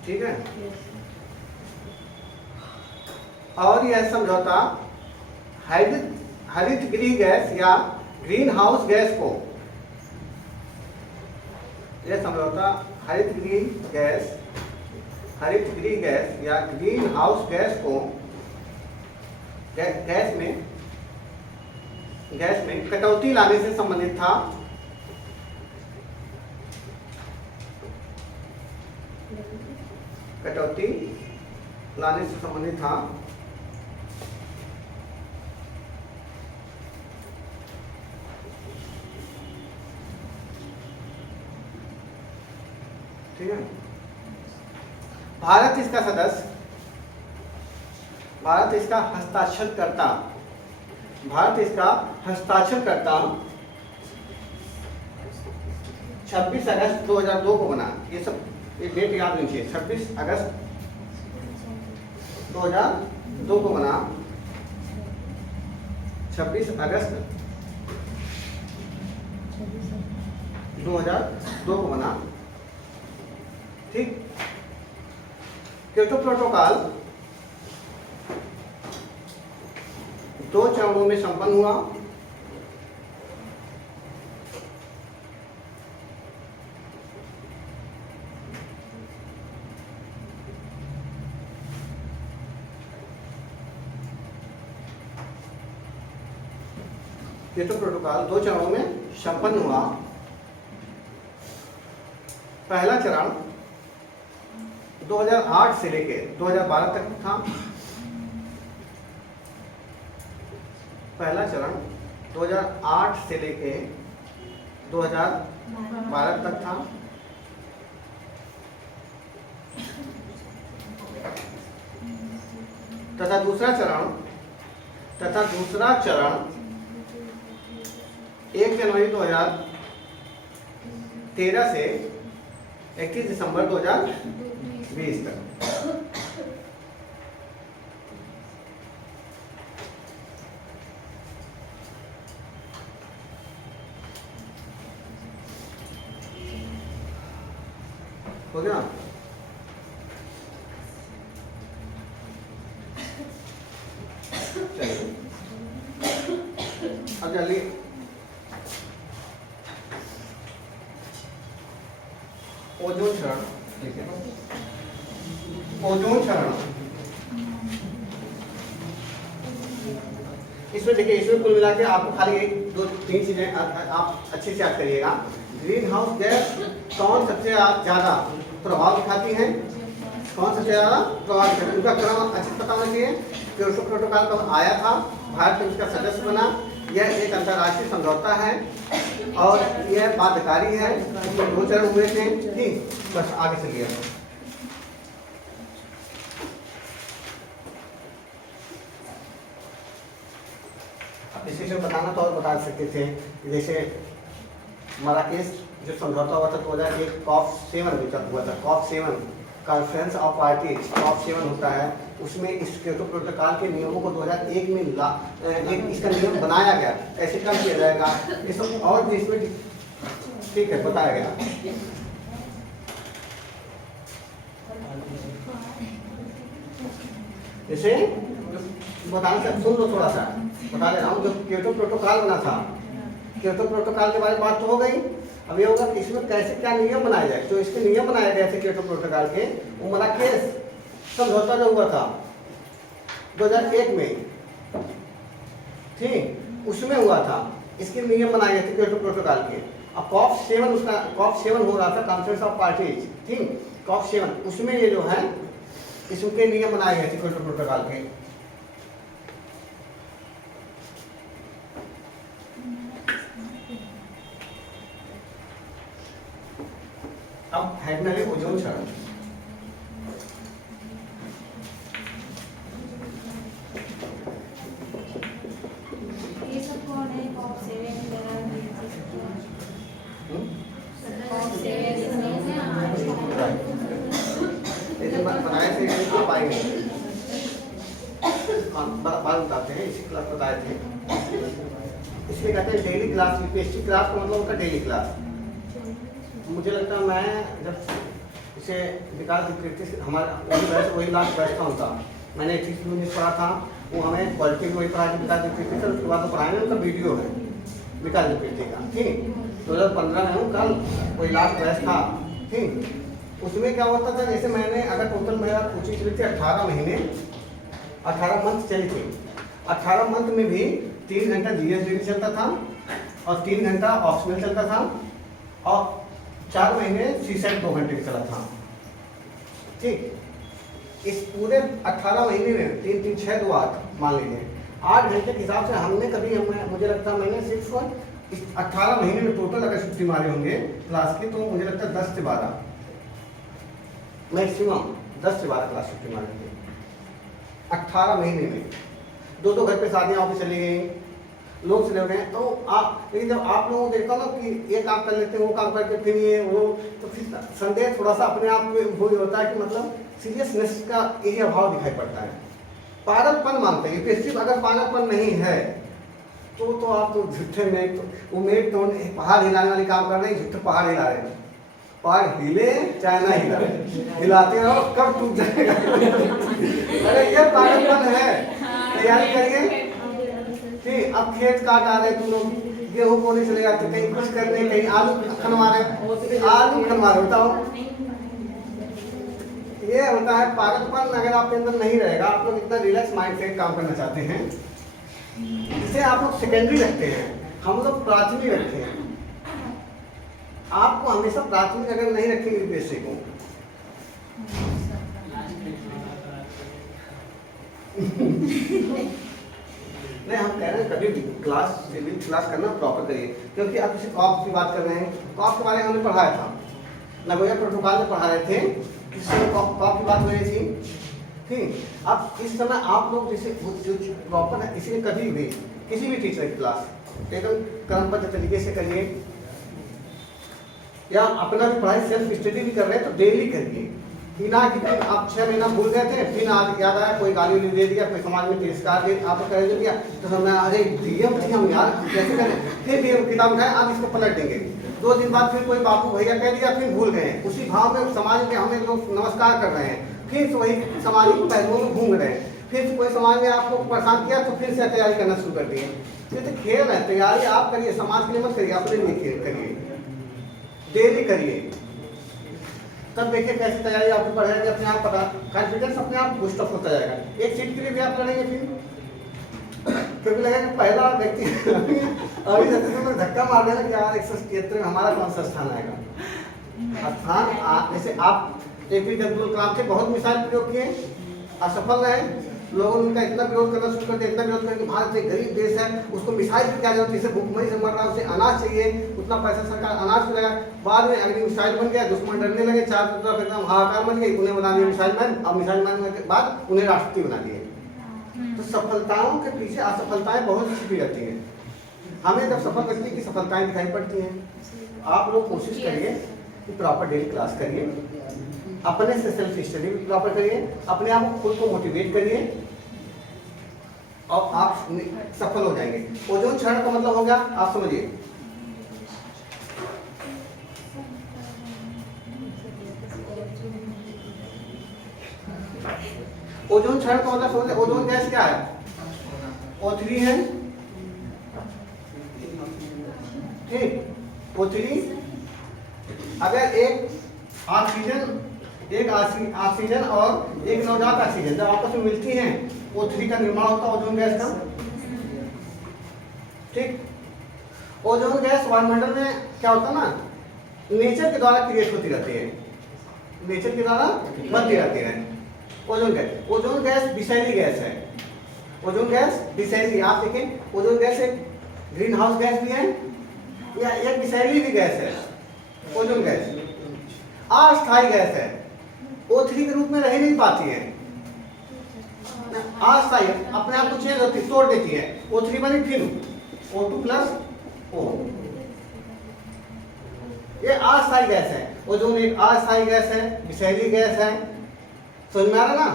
ठीक है। और यह समझौता हरित गृह गैस या ग्रीन हाउस गैस को, यह समझौता हरित गृह गैस या ग्रीन हाउस गैस को गैस में कटौती लाने से संबंधित था, कटौती लाने से संबंधित था। ठीक है, भारत इसका सदस्य, भारत इसका हस्ताक्षरकर्ता 26 अगस्त 2002 को बना। ये सब ये डेट याद लीजिए, 26 अगस्त 2002 को बना, 26 अगस्त 2002 को बना, ठीक। क्योटो प्रोटोकॉल 2 चरणों में संपन्न हुआ। क्योटो प्रोटोकॉल 2 चरणों में संपन्न हुआ। पहला चरण 2008 से लेके 2012 तक था। पहला चरण 2008 से लेके 2012 तक था। तथा दूसरा चरण तथा दूसरा चरण 1 जनवरी 2013 से 21 दिसंबर 2020 तक। हो गया? चलिए अब जल्दी ओजोन क्षरण, ठीक है, ओजोन क्षरण। इसमें देखिए, इसमें कुल मिला के आपको खाली 1 2 3 चीजें आप अच्छे से याद करिएगा। ग्रीन हाउस गैस कौन सबसे ज्यादा प्रभाव दिखाती है, कौन सबसे ज्यादा प्रभाव दिखाती है, उनका क्रम अच्छे से पता होना चाहिए। क्योटो प्रोटोकॉल कब आया था, भारत उसका सदस्य बना, यह एक अंतर्राष्ट्रीय समझौता है और यह बाध्यकारी है। इसमें 2 चरण हुए थे, ठीक, बस आगे चलिए। इसी से बताना तो और बता सकते थे, जैसे मराकेश जो समझौता हुआ था 2001, COP7 हुआ था, COP7 conference of parties, COP7 होता है, उसमें इस क्योटो प्रोटोकॉल के नियमों को 2001 में इसका नियम बनाया गया, ऐसे काम किया जाएगा इस और जिसमें, ठीक है, बताया गया। जैसे बताना सर, सुन लो थोड़ा सा, बता दे रहा हूँ। जो क्योटो प्रोटोकॉल बना था, क्योटो प्रोटोकॉल के बारे में बात तो हो गई। अब ये होगा कि इसमें कैसे क्या नियम बनाए जाए। तो इसके नियम बनाए गए थे क्योटो प्रोटोकॉल के, वो मराकेश समझौता जो हुआ था 2001 में, ठीक, उसमें हुआ था। इसके नियम बनाए गए थे क्योटो प्रोटोकॉल के। अब COP7 उसका COP7 हो रहा था, कॉन्फ्रेंस ऑफ पार्टीज, ठीक, COP7, उसमें ये जो है इसके नियम बनाए गए थे क्योटो प्रोटोकॉल के। अब फाइनली ओजोन क्षरण। ये सब कौन है? COP7 बनाए थे तो पाएंगे, बात बताते हैं। इसी क्लास बताए थे, इसलिए कहते हैं डेली क्लास। यूपीएससी क्लास का मतलब होता है डेली क्लास। मुझे लगता है मैं जब इसे विकास विकृति हमारा वही लास्ट बैच था उनका, मैंने एथिक्स में पढ़ा था, वो हमें क्वालिटी वही पढ़ा कि विकास विकृति से, उसके बाद तो पढ़ाएंगे, उनका वीडियो है विकास विकृति का, ठीक। 2015 में हूँ, कल वही लास्ट बैच था, ठीक। उसमें क्या होता था, जैसे मैंने अगर टोटल मेरा कोचिंग चली थी 18 महीने, 18 मंथ चली थी। 18 मंथ में भी 3 घंटा GS चलता था और 3 घंटा ऑप्शनल चलता था और 4 महीने CSET 2 घंटे चला था, ठीक। इस पूरे 18 महीने में 3 3 6 2 8 मान लीजिए 8 घंटे के हिसाब से हमने कभी मुझे लगता है मैंने सिर्फ इस 18 महीने में टोटल अगर छुट्टी मारे होंगे क्लास की, तो मुझे लगता है 10 से 12 मैक्सिमम 10 से 12 क्लास छुट्टी मारे होंगे 18 महीने में। 2 घर पे शादियाँ होकर चली गई, लोग चले गए, तो आप, लेकिन जब आप लोगों को देखता हूँ ना कि ये काम कर लेते हैं, वो काम करके फिर ये वो, तो फिर संदेह थोड़ा सा अपने आप में वो होता है कि मतलब सीरियसनेस का यही अभाव दिखाई पड़ता है। पागलपन मानते हैं यूपीएससी, अगर पागलपन नहीं है तो आप तो झूठे में उम्मीद तो पहाड़ हिलाने वाली काम कर रहे हैं, झूठे पहाड़ हिला रहे हैं। पहाड़ हिले चाहे ना हिला, हिलाते रहो, कब टूट जाएगा। अरे ये पागलपन है। तैयारी करिए, ठीक। अब खेत काट आ रहे तुम लोग, गेहूं बोने चले जाते, कहीं कुछ करने, कहीं आलू खनवा रहे, बताओ। ये होता है पागलपन। अगर आपके अंदर नहीं रहेगा, आप लोग इतना रिलैक्स माइंड से काम करना चाहते हैं, इसे आप लोग सेकेंडरी रखते हैं, हम लोग प्राथमिक रखते हैं। आपको हमेशा प्राथमिक अगर नहीं रखेंगे यूपीएससी को, नहीं, हम कह रहे हैं कभी भी क्लास सिविल क्लास करना प्रॉपर करिए, क्योंकि आप किसी कॉप की बात कर रहे हैं। कॉप के बारे में हमने पढ़ाया था, नगोया प्रोटोकॉल में पढ़ा रहे थे, किसी कॉप की बात हो रही थी, ठीक। अब इस समय आप लोग जैसे जो प्रॉपर है, इसलिए कभी भी किसी भी टीचर की क्लास एकदम क्रमबद्ध तरीके से करिए, या अपना भी पढ़ाई सेल्फ स्टडी भी कर रहे हैं तो डेली करिए, बिना कि आप 6 महीना भूल गए थे, फिर आज याद आया, कोई गाली उली दे दिया, कोई समाज में तिरस्कार दे आपको कर दिया, तो हमने अरे डीएम थी हम यार कैसे करें, फिर डीएम किताब उठाए, आप इसको पलट देंगे। 2 दिन बाद फिर कोई बापू भैया कह दिया, फिर भूल गए, उसी भाव में समाज के हमें लोग नमस्कार कर रहे हैं, फिर वही सामाजिक पहलुओं में घूम रहे हैं, फिर कोई समाज ने आपको परेशान किया तो फिर से तैयारी करना शुरू कर दिए। ये तो खेल है, तैयारी आप करिए, समाज के लिए मत करिए, अपने लिए करिए, डेली करिए, तब देखिए कैसी तैयारी आपको बढ़ेगी, अपने आप पता कॉन्फिडेंस अपने आप बूस्ट अप होता जाएगा। एक सीट के लिए भी आप लड़ेंगे फिर क्योंकि लगेगा पहला व्यक्ति अभी जैसे धक्का मार देना कि यार 177 में हमारा कौन सा स्थान आएगा। स्थान जैसे आप APJ अब्दुल कलाम थे, बहुत मिसाइल प्रयोग किए, असफल रहे, लोगों ने उनका इतना विरोध करना शुरू कर दिया, इतना विरोध करके भारत एक गरीब देश है, उसको मिसाइल की क्या जरूरत है, जिसे भूखमरी से मर रहा है, उसे अनाज चाहिए, उतना पैसा सरकार अनाज पे लगा, बाद में अग्नि मिसाइल बन गया, दुश्मन डरने लगे, चारों तरफ एकदम हाहाकार मच गई, उन्हें बना दिया मिसाइल मैन, अब मिसाइल मैन के बाद उन्हें राष्ट्रपति बना दिए। तो सफलताओं के पीछे असफलताएं बहुत छिपी रहती हैं, हमें जब सफल व्यक्ति की सफलताएं दिखाई पड़ती हैं। आप लोग कोशिश करिए कि प्रॉपर डेली क्लास करिए, अपने से सेल्फ स्टडी भी प्रॉपर करिए, अपने आप को खुद को मोटिवेट करिए और आप सफल हो जाएंगे। ओजोन क्षरण का मतलब हो गया, आप समझिए, ओजोन क्षरण का मतलब समझिए, ओजोन गैस क्या है, O3 है, ठीक, O3 अगर एक ऑक्सीजन और एक नवजात ऑक्सीजन जब आपस में मिलती हैं, O3 का निर्माण होता है ओजोन गैस का, ठीक। ओजोन गैस वायुमंडल में क्या होता है ना, नेचर के द्वारा क्रिएट होती रहती है, नेचर के द्वारा बनती रहती है ओजोन गैस विषैली गैस है, ओजोन गैस विषैली, आप देखें ओजोन गैस एक ग्रीन हाउस गैस भी है या एक विषैली भी गैस है। ओजोन गैस अस्थायी गैस है, O3 के रूप में रह नहीं पाती है, अस्थायी अपने आप को चेंज होती है, तोड़ देती है, O3 बनी फिर O2 प्लस O, ये अस्थायी गैस है। ओजोन एक अस्थायी गैस है, विषैली गैस है, समझ में आ रहा ना।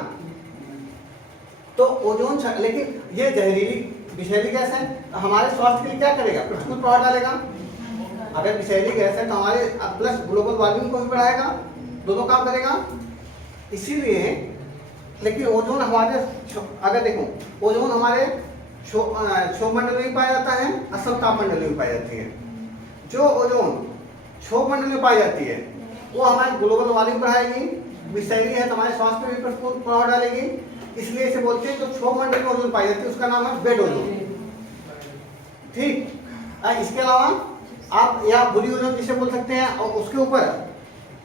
तो ओजोन लेकिन ये जहरीली विषैली गैस है, हमारे स्वास्थ्य के लिए क्या करेगा, प्रतिकूल प्रभाव डालेगा। अगर विषैली गैस है तो हमारे प्लस ग्लोबल वार्मिंग को भी बढ़ाएगा, दोनों काम करेगा। इसीलिए लेकिन ओजोन हमारे अगर देखो ओजोन हमारे क्षोभ मंडल में पाया जाता है, असम तापमंडल में पाई जाती है। जो ओजोन क्षोभ मंडल में पाई जाती है वो हमारे ग्लोबल वार्मिंग बढ़ाएगी, विषैली है तो हमारे स्वास्थ्य पर भी प्रतिकूल प्रभाव डालेगी, इसलिए इसे बोलते हैं जो क्षोभ मंडल में ओजोन पाई जाती है उसका नाम है बेड ओजोन, ठीक। इसके अलावा आप या बुरी ओजोन जिसे बोल सकते हैं, और उसके ऊपर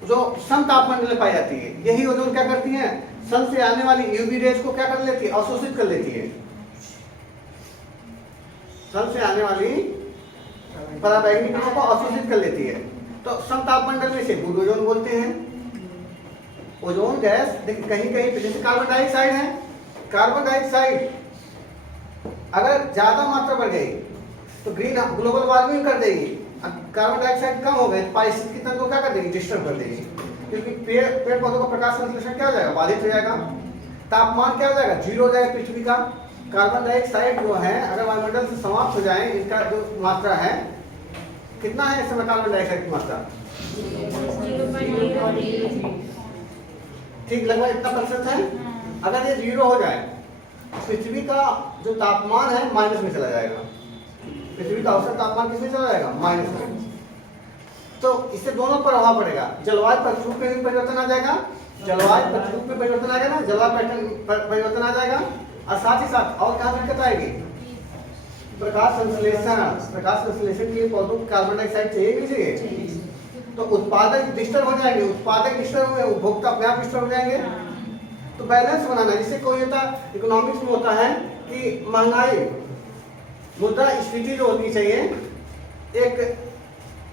जो सम तापमंडल में पाई जाती है, यही ओजोन क्या करती है, सन से आने वाली यूवी रेज को क्या कर लेती है, अवशोषित कर लेती है। सन से आने वाली पराबैंगनी किरणों को अवशोषित कर लेती है, तो सम तापमंडल में से बुरी ओजोन बोलते हैं। ओजोन गैस कहीं कहीं पे जैसे कार्बन डाइऑक्साइड है, कार्बन डाइऑक्साइड अगर ज्यादा मात्रा बढ़ गई तो ग्लोबल वार्मिंग कर देगी, कार्बन डाइऑक्साइड कम हो गए पारिस्थितिकी तंत्र को क्या कर देगी, डिस्टर्ब कर देगी, क्योंकि पेड़ पौधों का प्रकाश संश्लेषण क्या हो जाएगा, बाधित हो जाएगा, तापमान क्या हो जाएगा, 0 हो जाएगा पृथ्वी का। कार्बन डाइऑक्साइड जो है अगर वायुमंडल से समाप्त हो जाए, इनका जो मात्रा है कितना है इस समय कार्बन डाइऑक्साइड की मात्रा, ठीक, लगभग इतना प्रतिशत है। अगर ये 0 हो जाए पृथ्वी का जो तापमान है माइनस में चला जाएगा, पृथ्वी का औसत तापमान किसमें चला जाएगा, माइनस में। तो इससे दोनों पर प्रभाव पड़ेगा, जलवायु प्रतिरूप में भी परिवर्तन आ जाएगा, जलवायु प्रतिरूप में परिवर्तन आएगा ना, जलवायु पैटर्न परिवर्तन आ जाएगा, और साथ ही साथ और क्या दिक्कत आएगी, प्रकाश संश्लेषण के लिए पौधों को कार्बन डाइऑक्साइड चाहिए नहीं चाहिए, तो उत्पादक डिस्टर्ब हो जाएंगे, उत्पादक डिस्टर्ब हुए उपभोक्ता अपने आप डिस्टर्ब हो जाएंगे। तो बैलेंस बनाना, जिससे कोई होता इकोनॉमिक्स में होता है कि महंगाई मुद्रास्फीति जो होनी चाहिए, एक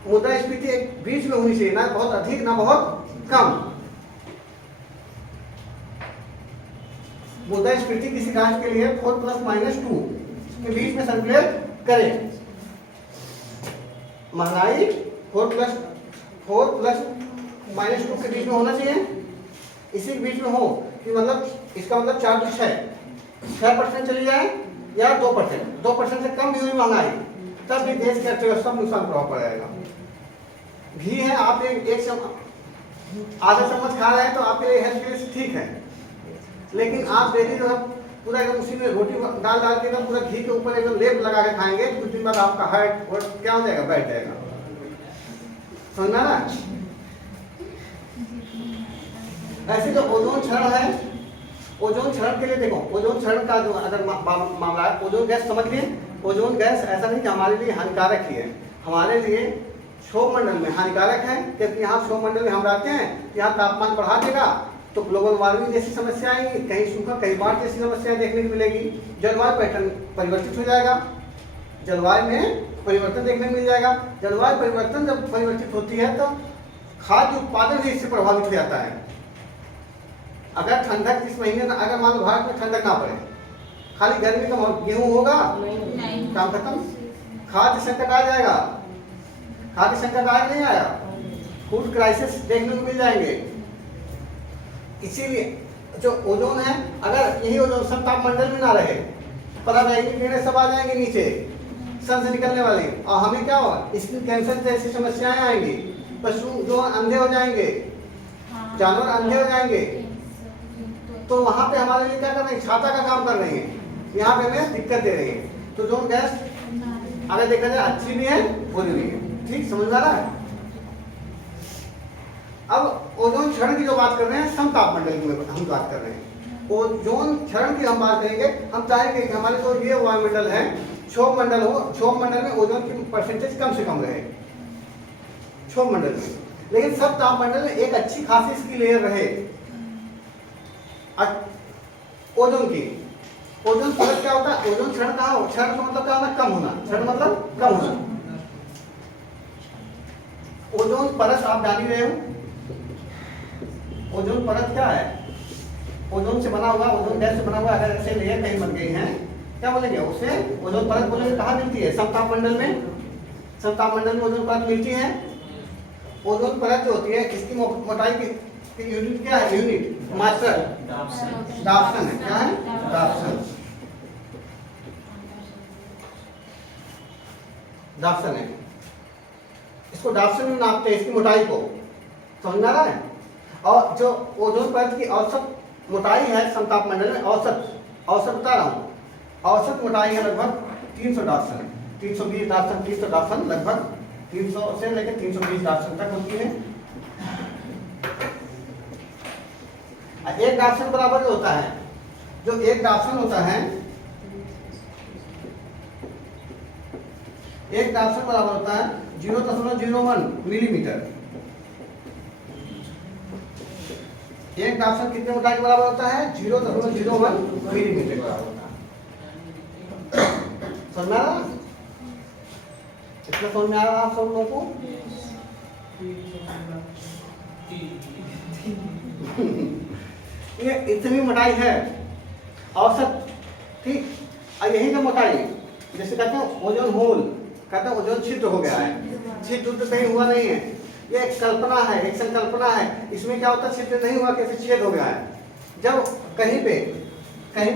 मुद्रास्फीति एक बीच में होनी चाहिए, ना बहुत अधिक ना बहुत कम। मुद्रास्फीति किसी राशि के लिए 4 + -2 के बीच में सर्कुलेट करें। महंगाई 4 + -2 के बीच में होना चाहिए, इसी के बीच में हो कि मतलब इसका मतलब 4 to 6% चली जाए या 2% से कम भी हुई महंगाई, तब भी देश की अर्थव्यवस्था में नुकसान प्रभाव पड़ेगा। घी है, आप आधा चम्मच खा रहे हैं तो आपके लिए हेल्थ के लिए ठीक है, लेकिन आप डेली जो है पूरा एकदम उसी में रोटी डाल के एकदम पूरा घी के ऊपर एकदम लेप लगा के खाएंगे तो कुछ दिन बाद आपका हार्ट क्या हो जाएगा, बैठ जाएगा। समझना ना? ऐसे जो ओजोन क्षरण है, ओजोन क्षरण के लिए देखो, ओजोन क्षरण का जो अगर मामला है, ओजोन गैस समझ लिए। ओजोन गैस ऐसा नहीं कि हमारे लिए हानिकारक ही है, हमारे लिए क्षोभ मंडल में हानिकारक है, क्योंकि यहाँ क्षोभ मंडल में हम रहते हैं, यहाँ तापमान बढ़ा देगा तो ग्लोबल वार्मिंग जैसी समस्या आएगी, कहीं सूखा कहीं बाढ़ जैसी समस्या देखने को मिलेगी, जलवायु पैटर्न परिवर्तित हो जाएगा, जलवायु में परिवर्तन देखने को मिल जाएगा। जलवायु परिवर्तन जब परिवर्तित होती है तो खाद्य उत्पादन भी इससे प्रभावित हो जाता है। अगर ठंडक इस महीने में, अगर मान लो भारत में ठंडक ना पड़े, खाली गर्मी का गेहूं होगा, काम खत्म, खाद्य संकट आ जाएगा। खाद्य संकट आया नहीं आया, फूड क्राइसिस देखने को मिल जाएंगे। इसीलिए जो ओजोन है, अगर यही ओजोन सब तापमंडल में ना रहे, पराबैंगनी किरणें सब आ जाएंगी नीचे सन से निकलने वाली, और हमें क्या होगा, स्किन कैंसर जैसी समस्याएं आएंगी, पशु जो अंधे हो जाएंगे, जानवर अंधे हो जाएंगे। तो वहां पे हमारे लिए क्या कर रहे हैं, छाता का काम कर रही है, यहाँ पे हमें दिक्कत दे रही है। तो ओजोन गैस अगर देखा जाए अच्छी भी है बुरी भी है, ठीक समझ आ रहा है। अब ओजोन क्षरण की जो बात कर रहे हैं, सम तापमंडल की हम बात कर रहे हैं। ओजोन क्षरण की हम बात करेंगे, हम चाहेंगे कि हमारे जो ये वायुमंडल है, क्षोभ मंडल हो, क्षोभ मंडल में ओजोन की परसेंटेज कम से कम रहे क्षोभ मंडल में, लेकिन सब तापमंडल में एक अच्छी खासी इसकी लेयर रहे ओजोन की। ओजोन परत क्या होता है, ओजोन क्षरण कहाँ हो, क्षरण का मतलब क्या होना, कम होना, क्षरण मतलब कम होना। ओजोन परत आप जान ही रहे हो, ओजोन परत क्या है, ओजोन से बना हुआ, ओजोन गैस से बना हुआ अगर ऐसे लेयर कहीं बन गई है, क्या बोलेंगे उसे, ओजोन परत बोलेंगे। कहाँ मिलती है, समतापमंडल में, समतापमंडल में ओजोन परत मिलती है। ओजोन परत जो होती है, इसकी मोटाई की यूनिट क्या है, यूनिट मात्रा डाप्सन है, क्या है, डाप्सन, डाप्सन है। इसको डाप्सन में नापते हैं, इसकी मोटाई को, समझ आ रहा है। और जो ओजोन परत की औसत मोटाई है समतापमंडल में, औसत बता रहा हूँ, औसत मोटाई है लगभग 300 डाप्सन, 320 डाप्सन, 300 डाप्सन, लगभग 300 से लेकर 320 डाप्सन तक होती है। एक डाप्सन बराबर जो होता है, जो एक डाप्सन होता है, एक डाप्सन बराबर होता है 0.01 मिलीमीटर। एक डाप्सन कितने मोटाई के बराबर होता है, 0.01 मिलीमीटर के बराबर होता है। समझ आ रहा, इतना समझ में आ रहा आप सब लोगों को। ये इतनी मोटाई है औसत, ठीक। और यही जो मोटाई, जैसे कहते हैं ओजोन होल, कहते हैं ओजोन छिद्र हो गया है, छिद्र तो कहीं हुआ नहीं है, ये एक कल्पना है, एक संकल्पना है। इसमें क्या होता है, छिद्र नहीं हुआ, कैसे छेद हो गया है। जब कहीं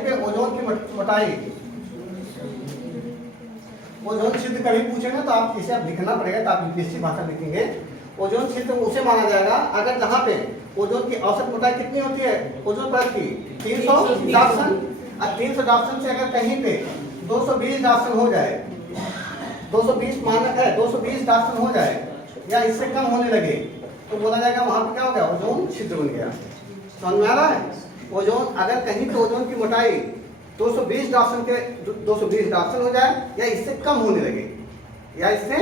पे ओजोन की मोटाई, ओजोन छिद्र कभी पूछेंगे तो आप इसे लिखना पड़ेगा, तो आप यूपीएससी भाषा लिखेंगे। ओजोन छिद्र उसे माना जाएगा अगर जहाँ पे ओजोन की औसत मोटाई कितनी होती है, ओजोन परत की 300 डाप्सन, और 300 डाप्सन से अगर कहीं पे 220 डाप्सन हो जाए, 220 मानक है, 220 डाप्सन हो जाए या इससे कम होने लगे, तो बोला जाएगा वहां पे क्या हो गया, ओजोन छिद्र बन गया। समझ में आ रहा है। ओजोन अगर कहीं पे ओजोन की मोटाई 220 डाप्सन के 220 डाप्सन हो जाए या इससे कम होने लगे, या इससे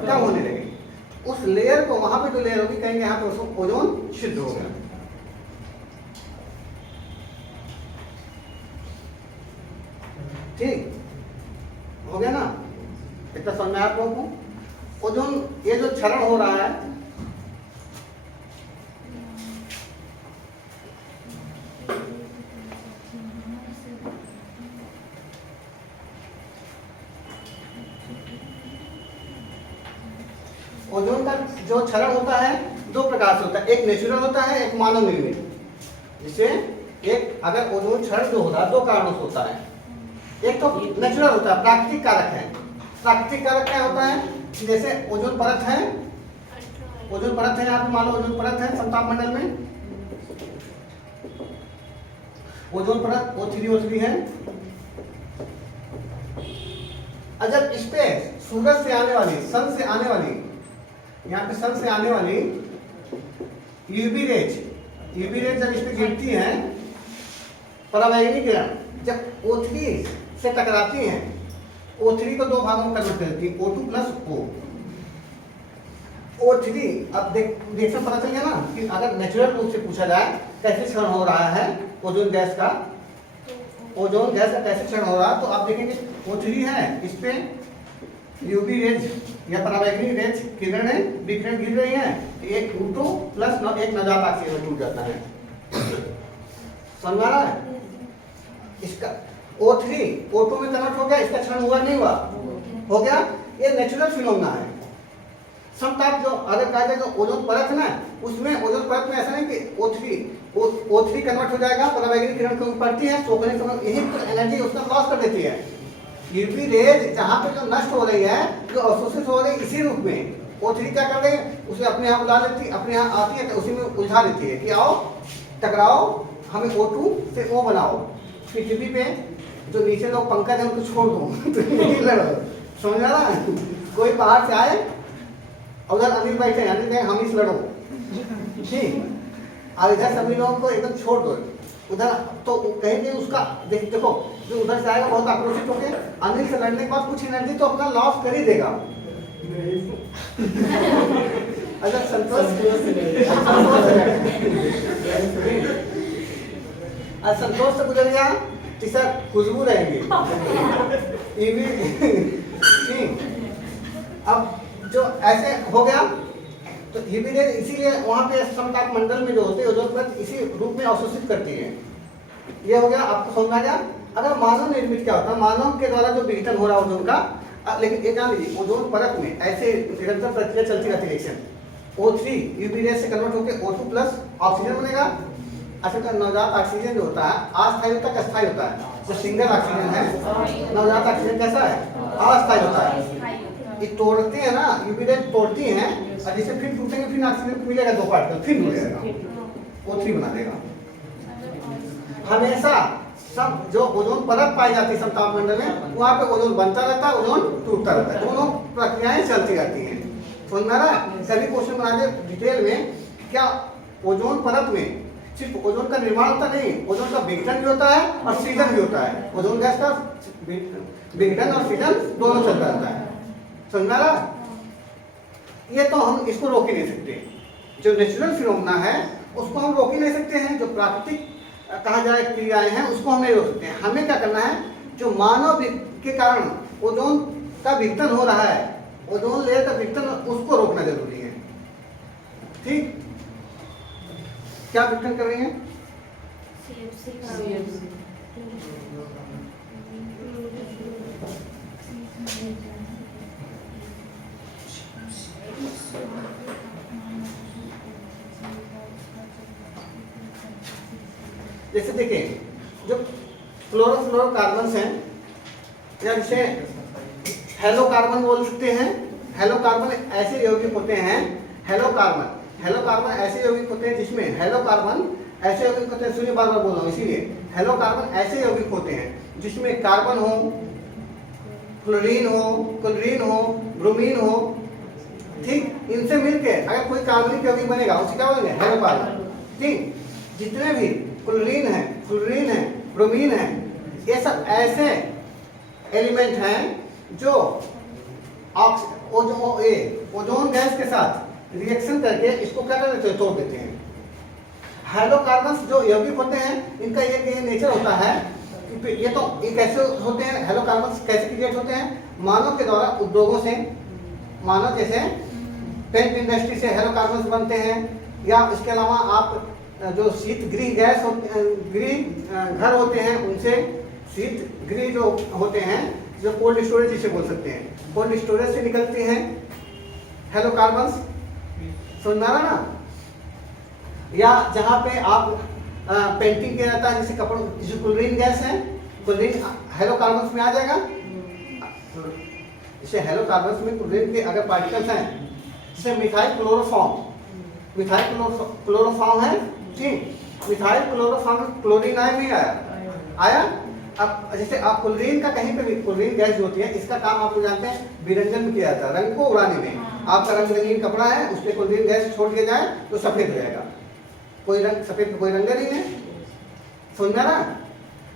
कम होने लगे, उस लेयर को, वहां पे जो लेयर होगी, कहेंगे यहाँ पे उसको ओजोन छिद्र हो गया। ठीक हो गया ना, इतना समझ में आप लोगों को। ओजोन ये जो क्षरण हो रहा है, ओजोन का जो क्षरण होता है दो प्रकार से होता है, एक नेचुरल होता है, एक मानव निर्मित। जिससे एक अगर ओजोन क्षरण जो होता है दो कारणों से होता है, एक तो नेचुरल होता है, प्राकृतिक कारक है। प्राकृतिक कारक क्या होता है, जैसे ओजोन परत है, ओजोन परत है, यहाँ पे मान लो ओजोन परत है समताप मंडल में, ओजोन परत O3 है। और जब इस पे सूरज से आने वाली, सन से आने वाली, यहाँ पे सन से आने वाली यूवी रेज जब इस पे गिरती है, पराबैंगनी किरण जब O3 से टकराती हैं, O3 को दो भागों में कन्वर्ट करती है, O2 प्लस O। O3 अब देख पता चल गया ना कि अगर नेचुरल रूप से पूछा जाए कैसे क्षरण हो रहा है ओजोन गैस का कैसे क्षरण हो रहा है, तो आप देखेंगे O3 है, इस पे यूवी रेज या पराबैंगनी रेज किरणें विकिरण गिर रही हैं, एक O2 प्लस एक नवजात ऑक्सीजन टूट जाता है। समझ में आ रहा है? इसका O3 O2 में कन्वर्ट हो गया, इसका क्षरण हुआ नहीं हुआ, हो गया। ये नेचुरल फिनोमेना है। समताप जो अगर कहा जाए जो ओजोन परत है ना, उसमें ओजोन परत में ऐसा नहीं कि O3 कन्वर्ट हो जाएगा, पराबैंगनी किरण को पड़ती है, सोखने के यही तो एनर्जी उसका लॉस कर देती है। यूवी रेज जहाँ पे जो नष्ट हो रही है, जो अवशोषित हो रही है, इसी रूप में O3 क्या कर रही है, उसे अपने यहाँ बुला लेती है, अपने यहाँ आती है तो उसी में उलझा देती है कि आओ टकराओ, हमें O2 से O बनाओ। पृथ्वी पे जो नीचे लोग पंकज है उनको छोड़ दो तो नहीं लड़ो। समझ आ रहा है? कोई बाहर से आए, उधर अनिल बैठे, अनिल कहे हम ही से लड़ो, ठीक, और इधर सभी लोगों को एकदम छोड़ दो उधर, तो कहेंगे उसका देखो जो उधर से आएगा बहुत आक्रोशित होके अनिल से लड़ने के बाद कुछ एनर्जी तो अपना लॉस कर ही देगा। अच्छा संतोष से गुजर गया, तीसरा खुशबू रहेगी। अब जो ऐसे हो गया तो यूवी रेज इसीलिए वहां पे समताप मंडल में जो होते हैं ओजोन परत इसी रूप में अवशोषित करती है। ये हो गया, आपको समझ आ गया। अगर मानव निर्मित क्या होता है, मानव के द्वारा जो विघटन हो रहा है ओजोन का, लेकिन ये जान लीजिए ओजोन परत में ऐसे निरंतर प्रक्रिया चलती रहती है। रिएक्शन O3 यूवी रेज से कन्वर्ट होकर O2 प्लस ऑक्सीजन बनेगा। अच्छा नवजात ऑक्सीजन जो होता है अस्थायी होता है, अस्थायी होता है। जो सिंगल ऑक्सीजन है, नवजात ऑक्सीजन कैसा है, अस्थायी होता है। ये तोड़ते हैं ना, यूवी रेज तोड़ती हैं और जिसे फिर टूटेंगे फिर ऑक्सीजन मिलेगा, दो पार्टिकल फिर मिल जाएगा, O3 बना देगा। हमेशा सब जो ओजोन परत पाई जाती है समताप मंडल में, वहां पे ओजोन बनता रहता है, ओजोन टूटता रहता है, दोनों प्रक्रियाएं चलती रहती हैं। समझ में आ रहा है? सभी क्वेश्चन बना दे डिटेल में। क्या ओजोन परत में सिर्फ ओजोन का निर्माण होता नहीं, ओजोन का विघटन भी होता है और सृजन भी होता है। ओजोन गैस का विघटन और सृजन दोनों चलता रहता है। समझ में आ रहा है? ये तो हम इसको रोक ही नहीं सकते। जो नेचुरल फिनोमेना है उसको हम रोक ही नहीं सकते हैं, जो प्राकृतिक कहा जाए क्रियाएं हैं उसको हम नहीं रोक सकते हैं। हमें क्या करना है, जो मानव के कारण ओजोन का विघटन हो रहा है, ओजोन लेयर का विघटन, उसको रोकना जरूरी है। ठीक, क्या विघटन कर रही हैं? जैसे देखें जो फ्लोरोफ्लोरोकार्बन्स हैं, या जिसे हेलोकार्बन बोल सकते हैं। हेलोकार्बन ऐसे यौगिक होते हैं, हेलोकार्बन ऐसे यौगिक होते हैं जिसमें हेलोकार्बन ऐसे यौगिक होते हैं, सुनिए बार बार बोल रहा हूँ इसीलिए, हेलोकार्बन ऐसे यौगिक होते हैं जिसमें कार्बन हो, क्लोरीन हो, क्लोरीन हो, ब्रोमीन हो। ठीक, इनसे मिलके अगर कोई कार्बनिक यौगिक बनेगा उसे क्या बोलेंगे, हेलोकार्बन। ठीक, जितने भी क्लोरीन है, फ्लोरीन है, ब्रोमीन है, ये सब ऐसे एलिमेंट हैं जो ओजोन गैस के साथ रिएक्शन करके इसको क्या कर देते हैं, तोड़ देते हैं। हेलोकार्बन्स जो यौगिक होते हैं इनका ये नेचर होता है, ये तो ये कैसे होते हैं, हेलोकार्बन्स कैसे क्रिएट होते हैं, मानव के द्वारा उद्योगों से, मानव जैसे पेंट इंडस्ट्री से हेलोकार्बन्स बनते हैं, या इसके अलावा आप जो शीत गृह गैस गृह घर होते हैं उनसे, शीत गृह जो होते हैं, जो कोल्ड स्टोरेज जिसे बोल सकते हैं, कोल्ड स्टोरेज से निकलते हैं। हेलो कार्बन, समझ में आ रहा ना। या जहाँ पे आप पेंटिंग किया जाता है, जैसे कपड़ों, जो क्लोरीन गैस है, क्लोरीन हेलो कार्बन में आ जाएगा। जैसे हेलो कार्बन में क्लोरीन के अगर पार्टिकल्स हैं, जैसे मिथाइल क्लोरोफॉर्म, मिथाइल क्लोरोफॉर्म है, ठीक, मिथाइल क्लोरोफॉर्म में क्लोरीन आया नहीं आया, आया। अब जैसे आप क्लोरीन का कहीं पे भी, क्लोरीन गैस जो होती है, इसका काम आप लोग जानते हैं विरंजन में किया जाता है, रंग को उड़ाने में। आपका रंग रंगीन कपड़ा है, उस पर क्लोरीन गैस छोड़ के जाए तो सफेद हो जाएगा, कोई रंग सफेद कोई रंग नहीं है, समझ में आ रहा।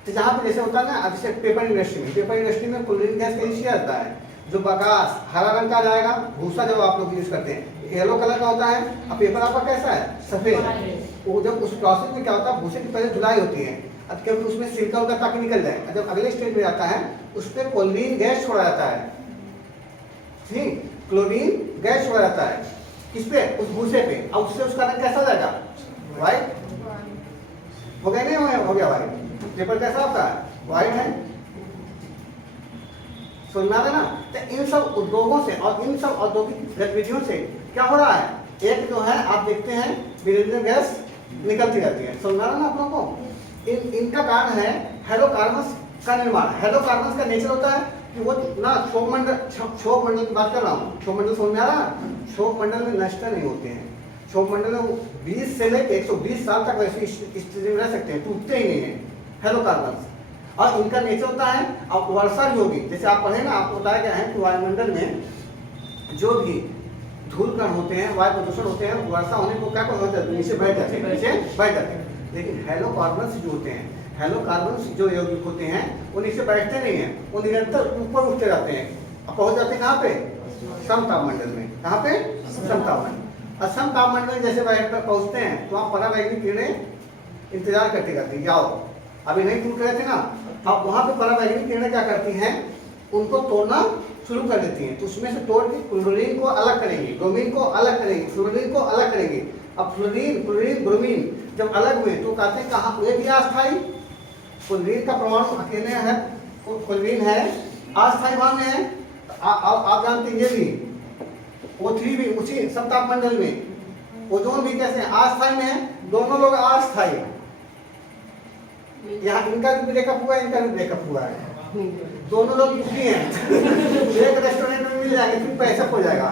तो जहाँ पे जैसे होता है ना, अब जैसे पेपर इंडस्ट्री में, पेपर इंडस्ट्री में क्लोरीन गैस का यूज किया जाता है, जो बगास हरा रंग का जाएगा, भूसा जब आप लोग यूज करते हैं येलो कलर का होता है, अब पेपर आपका कैसा है, सफेद। वो जब उस प्रोसेस में क्या होता है, भूसे की पहले धुलाई होती है, अब क्योंकि उसमें सिल्का उनका ताकि निकल जाए, जब अगले स्टेज में जाता है उस पर क्लोरीन गैस छोड़ा जाता है, ठीक, क्लोरीन गैस छोड़ा जाता है किस पे, उस भूसे पे। अब उससे उसका रंग कैसा जाएगा, व्हाइट हो गया, नहीं हो गया व्हाइट। पेपर कैसा होता है, व्हाइट है, सुनना है ना। तो इन सब उद्योगों से और इन सब औद्योगिक गतिविधियों से क्या हो रहा है, एक जो है आप देखते हैं विरंजन गैस निकलती रहती है, सुनना है ना आप लोगों को। इनका कारण है हेलोकार्बन्स का निर्माण। हेलोकार्बन्स का नेचर होता है कि वो ना क्षोभ मंडल की बात कर रहा हूँ, क्षोभ मंडल समझ में आ रहा है, क्षोभ मंडल में नष्ट नहीं होते हैं, क्षोभ मंडल में 20 से लेकर 120 साल तक वैसे स्थिति में रह सकते हैं, टूटते ही नहीं है हेलोकार्बन्स। और इनका नेचर होता है, अब वर्षा भी होगी, जैसे आप पढ़े ना, आपको बताया गया है कि वायुमंडल में जो भी धूल कण होते हैं, वायु प्रदूषण होते हैं, वर्षा होने को क्या हो जाता है, नीचे बैठ जाते हैं, नीचे बैठ जाते हैं। लेकिन हेलोकार्बन्स जो होते हैं, हेलोकार्बन्स जो यौगिक होते हैं, वो नीचे बैठते नहीं हैं, वो निरंतर ऊपर उठते रहते हैं, अब पहुंच जाते हैं कहाँ पे, समतापमंडल में। कहाँ पे, समतापमंडल। और समतापमंडल जैसे पहुंचते हैं तो वहाँ परावैंगनी किरणें इंतजार करती रहती है, जाओ अभी नहीं टूट रहे थे ना। अब वहाँ पे परावैंगनी किरणें क्या करती हैं, उनको तोड़ना शुरू कर देती हैं, तो उसमें से तोड़ के क्लोरीन को अलग करेंगी, ब्रोमीन को अलग करेंगी, फ्लोरीन को अलग करेंगी। अब फ्लोरीन, क्लोरीन, ब्रोमीन जब अलग हुए तो कहते हैं कहाँ, वे भी अस्थायी, क्लोरीन का परमाणु अकेले है, क्लोरीन है अस्थायी भाव में है। आप जानते हैं ये भी O3 भी उसी समतापमंडल में, ओजोन भी कैसे है, अस्थायी में है, दोनों लोग अस्थायी। यहाँ इनका भी ब्रेकअप हुआ है, इनका भी ब्रेकअप हुआ है, दोनों लोग दुखी हैं एक रेस्टोरेंट में मिल जाएंगे फिर पैसा हो जाएगा,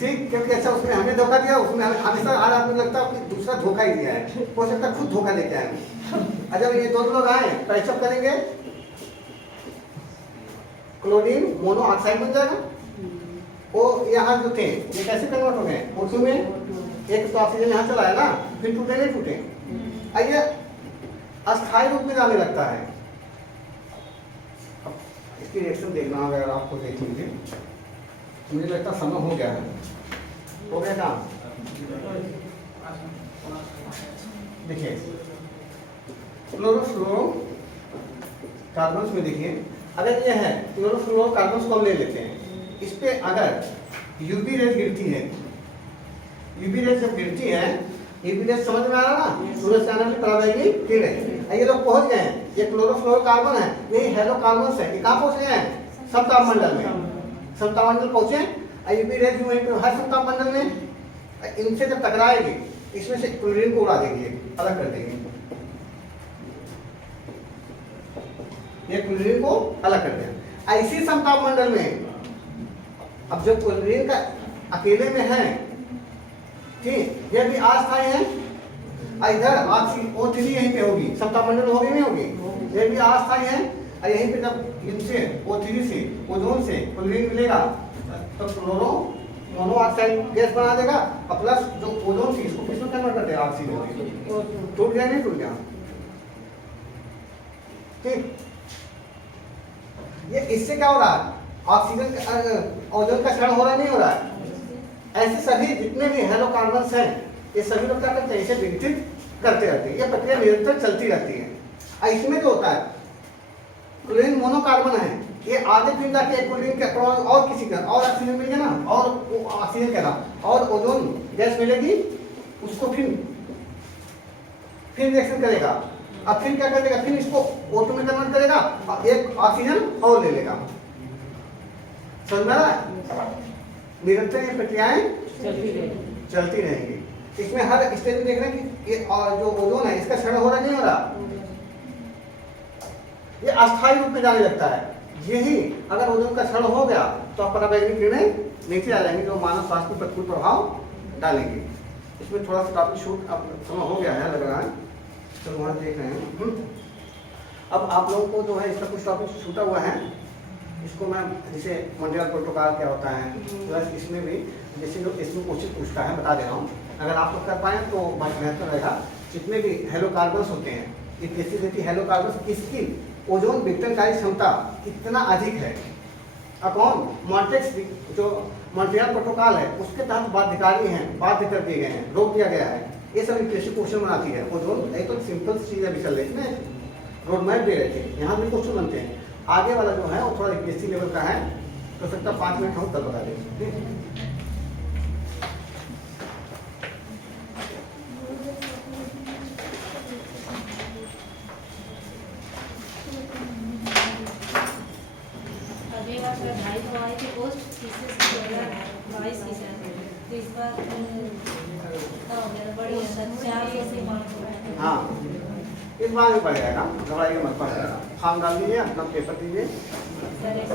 ठीक, क्योंकि अच्छा उसने हमें धोखा दिया, उसने हमेशा आज आपको लगता है कि दूसरा धोखा ही दिया है, हो सकता है खुद धोखा देते हैं। अच्छा ये दोनों लोग आए पैसा करेंगे, क्लोरीन मोनोऑक्साइड बन जाएगा, वो यहाँ जो थे ये कैसे कन्वर्ट हो गए O2 में, एक तो ऑक्सीजन यहाँ चला है ना, फिर टूटे नहीं टूटे, आइए अस्थायी रूप में जाने लगता है। इसकी रिएक्शन देखना होगा, अगर आपको देख लीजिए, मुझे लगता समय हो गया है, हो गया काम। देखिए क्लोरोफ्लोरो कार्बन्स में देखिए, अगर ये है क्लोरोफ्लोरो कार्बन्स को हम ले लेते हैं, इस पे अगर यूवी रेज गिरती है, यूवी रेज जब गिरती है, यूवी रेज समझ में आ रहा ना, सूरज से आने वाली परावैंगनी किरणें, ये लोग पहुंच गए हैं, ये क्लोरोफ्लोरो कार्बन है, यही हेलोकार्बन्स है, ये कहाँ पहुंच गए हैं, समतापमंडल में, समतापमंडल पहुंचे, यूवी रेज वहीं पे हर समतापमंडल में, इनसे जब टकराएगी इसमें से क्लोरीन को उड़ा देंगे, अलग कर देंगे, ये क्लोरीन को अलग कर देंगे। ऐसी समतापमंडल में अब जब क्लोरीन का अकेले में है, ठीक, ये भी अस्थायी है, इधर ऑक्सीजन O3 यहीं पे होगी, समतापमंडल होगी नहीं होगी, ये भी अस्थायी है, और यहीं पे जब इनसे O3 से ओजोन से क्लोरीन मिलेगा तो क्लोरो मोनोऑक्साइड गैस बना देगा, और प्लस जो ओजोन थी इसको किसमें कन्वर्ट कर देगा, ऑक्सीजन में। टूट गया नहीं टूट गया, ठीक। ये इससे क्या हो रहा है, ऑक्सीजन ओजोन का क्षरण हो रहा है, नहीं हो रहा है। ऐसे सभी जितने भी हेलोकार्बन्स हैं, ये सभी लोग क्या करते हैं, इसे विघटित करते रहते हैं, ये प्रक्रिया निरंतर चलती रहती है। इसमें जो होता है क्लोरीन मोनोकार्बन है, ये आगे फिर जाके क्लोरीन के परमाणु और किसी का और ऑक्सीजन मिल गया ना, और ऑक्सीजन कह रहा और ओजोन गैस मिलेगी, उसको फिर रिएक्शन करेगा, अब फिर क्या करेगा, फिर इसको O2 में कन्वर्ट करेगा और एक ऑक्सीजन और ले लेगा, समझ में आ रहा है। निरंतर ये प्रक्रियाएं चलती रहेंगी। इसमें हर स्टेज में देख रहे हैं कि ये और जो ओजोन है इसका क्षरण हो रहा नहीं हो रहा, ये अस्थायी रूप में जाने लगता है। यही अगर ओजोन का क्षरण हो गया तो आप पराबैंगनी किरणें नीचे आ जाएंगी जो मानव स्वास्थ्य पर प्रतिकूल प्रभाव डालेंगे। इसमें थोड़ा सा टॉपिक शूट अब समय हो गया है लग रहा है, तो वहाँ देख रहे हैं। अब आप लोगों को जो है इसका कुछ टॉपिक छूटा हुआ है, इसको मैं जैसे मॉन्ट्रियल प्रोटोकॉल क्या होता है, प्लस इसमें भी जैसे जो इसमें क्वेश्चन पूछता है बता दे रहा हूँ, अगर आप लोग कर पाएँ तो बहुत बेहतर रहेगा। जितने भी हेलोकार्बन्स होते हैं, ये कैसे देती हेलोकार्बन्स किसकी ओजोन विघटनकारी क्षमता कितना अधिक है, कौन मॉन्ट्रिक्स जो मॉन्ट्रियल प्रोटोकॉल है उसके तहत बाध्यकारी हैं, बाध्य कर दिए गए हैं, रोक दिया गया है। ये सब इंटरेस्टिंग क्वेश्चन बनाती है ओजोन। एक तो सिंपल चीज़ अभी चल रही है, रोड मैप दे रहे थे, यहाँ भी क्वेश्चन बनते हैं। आगे वाला जो है वो थोड़ा बेसिक लेवल का है, तो सकता 5 मिनट हम तब बता दें। अगली बार सर 2.5 हमारी की पोस्ट थीसिस 2022 की है, तो इस बार हो गया बढ़िया सर 400 से 500। हाँ, इस बार भी पड़ जाएगा, घबराइए मत, पड़ जाएगा। फॉर्म डाल दीजिए, अपना पेपर दीजिए। सर ऐसे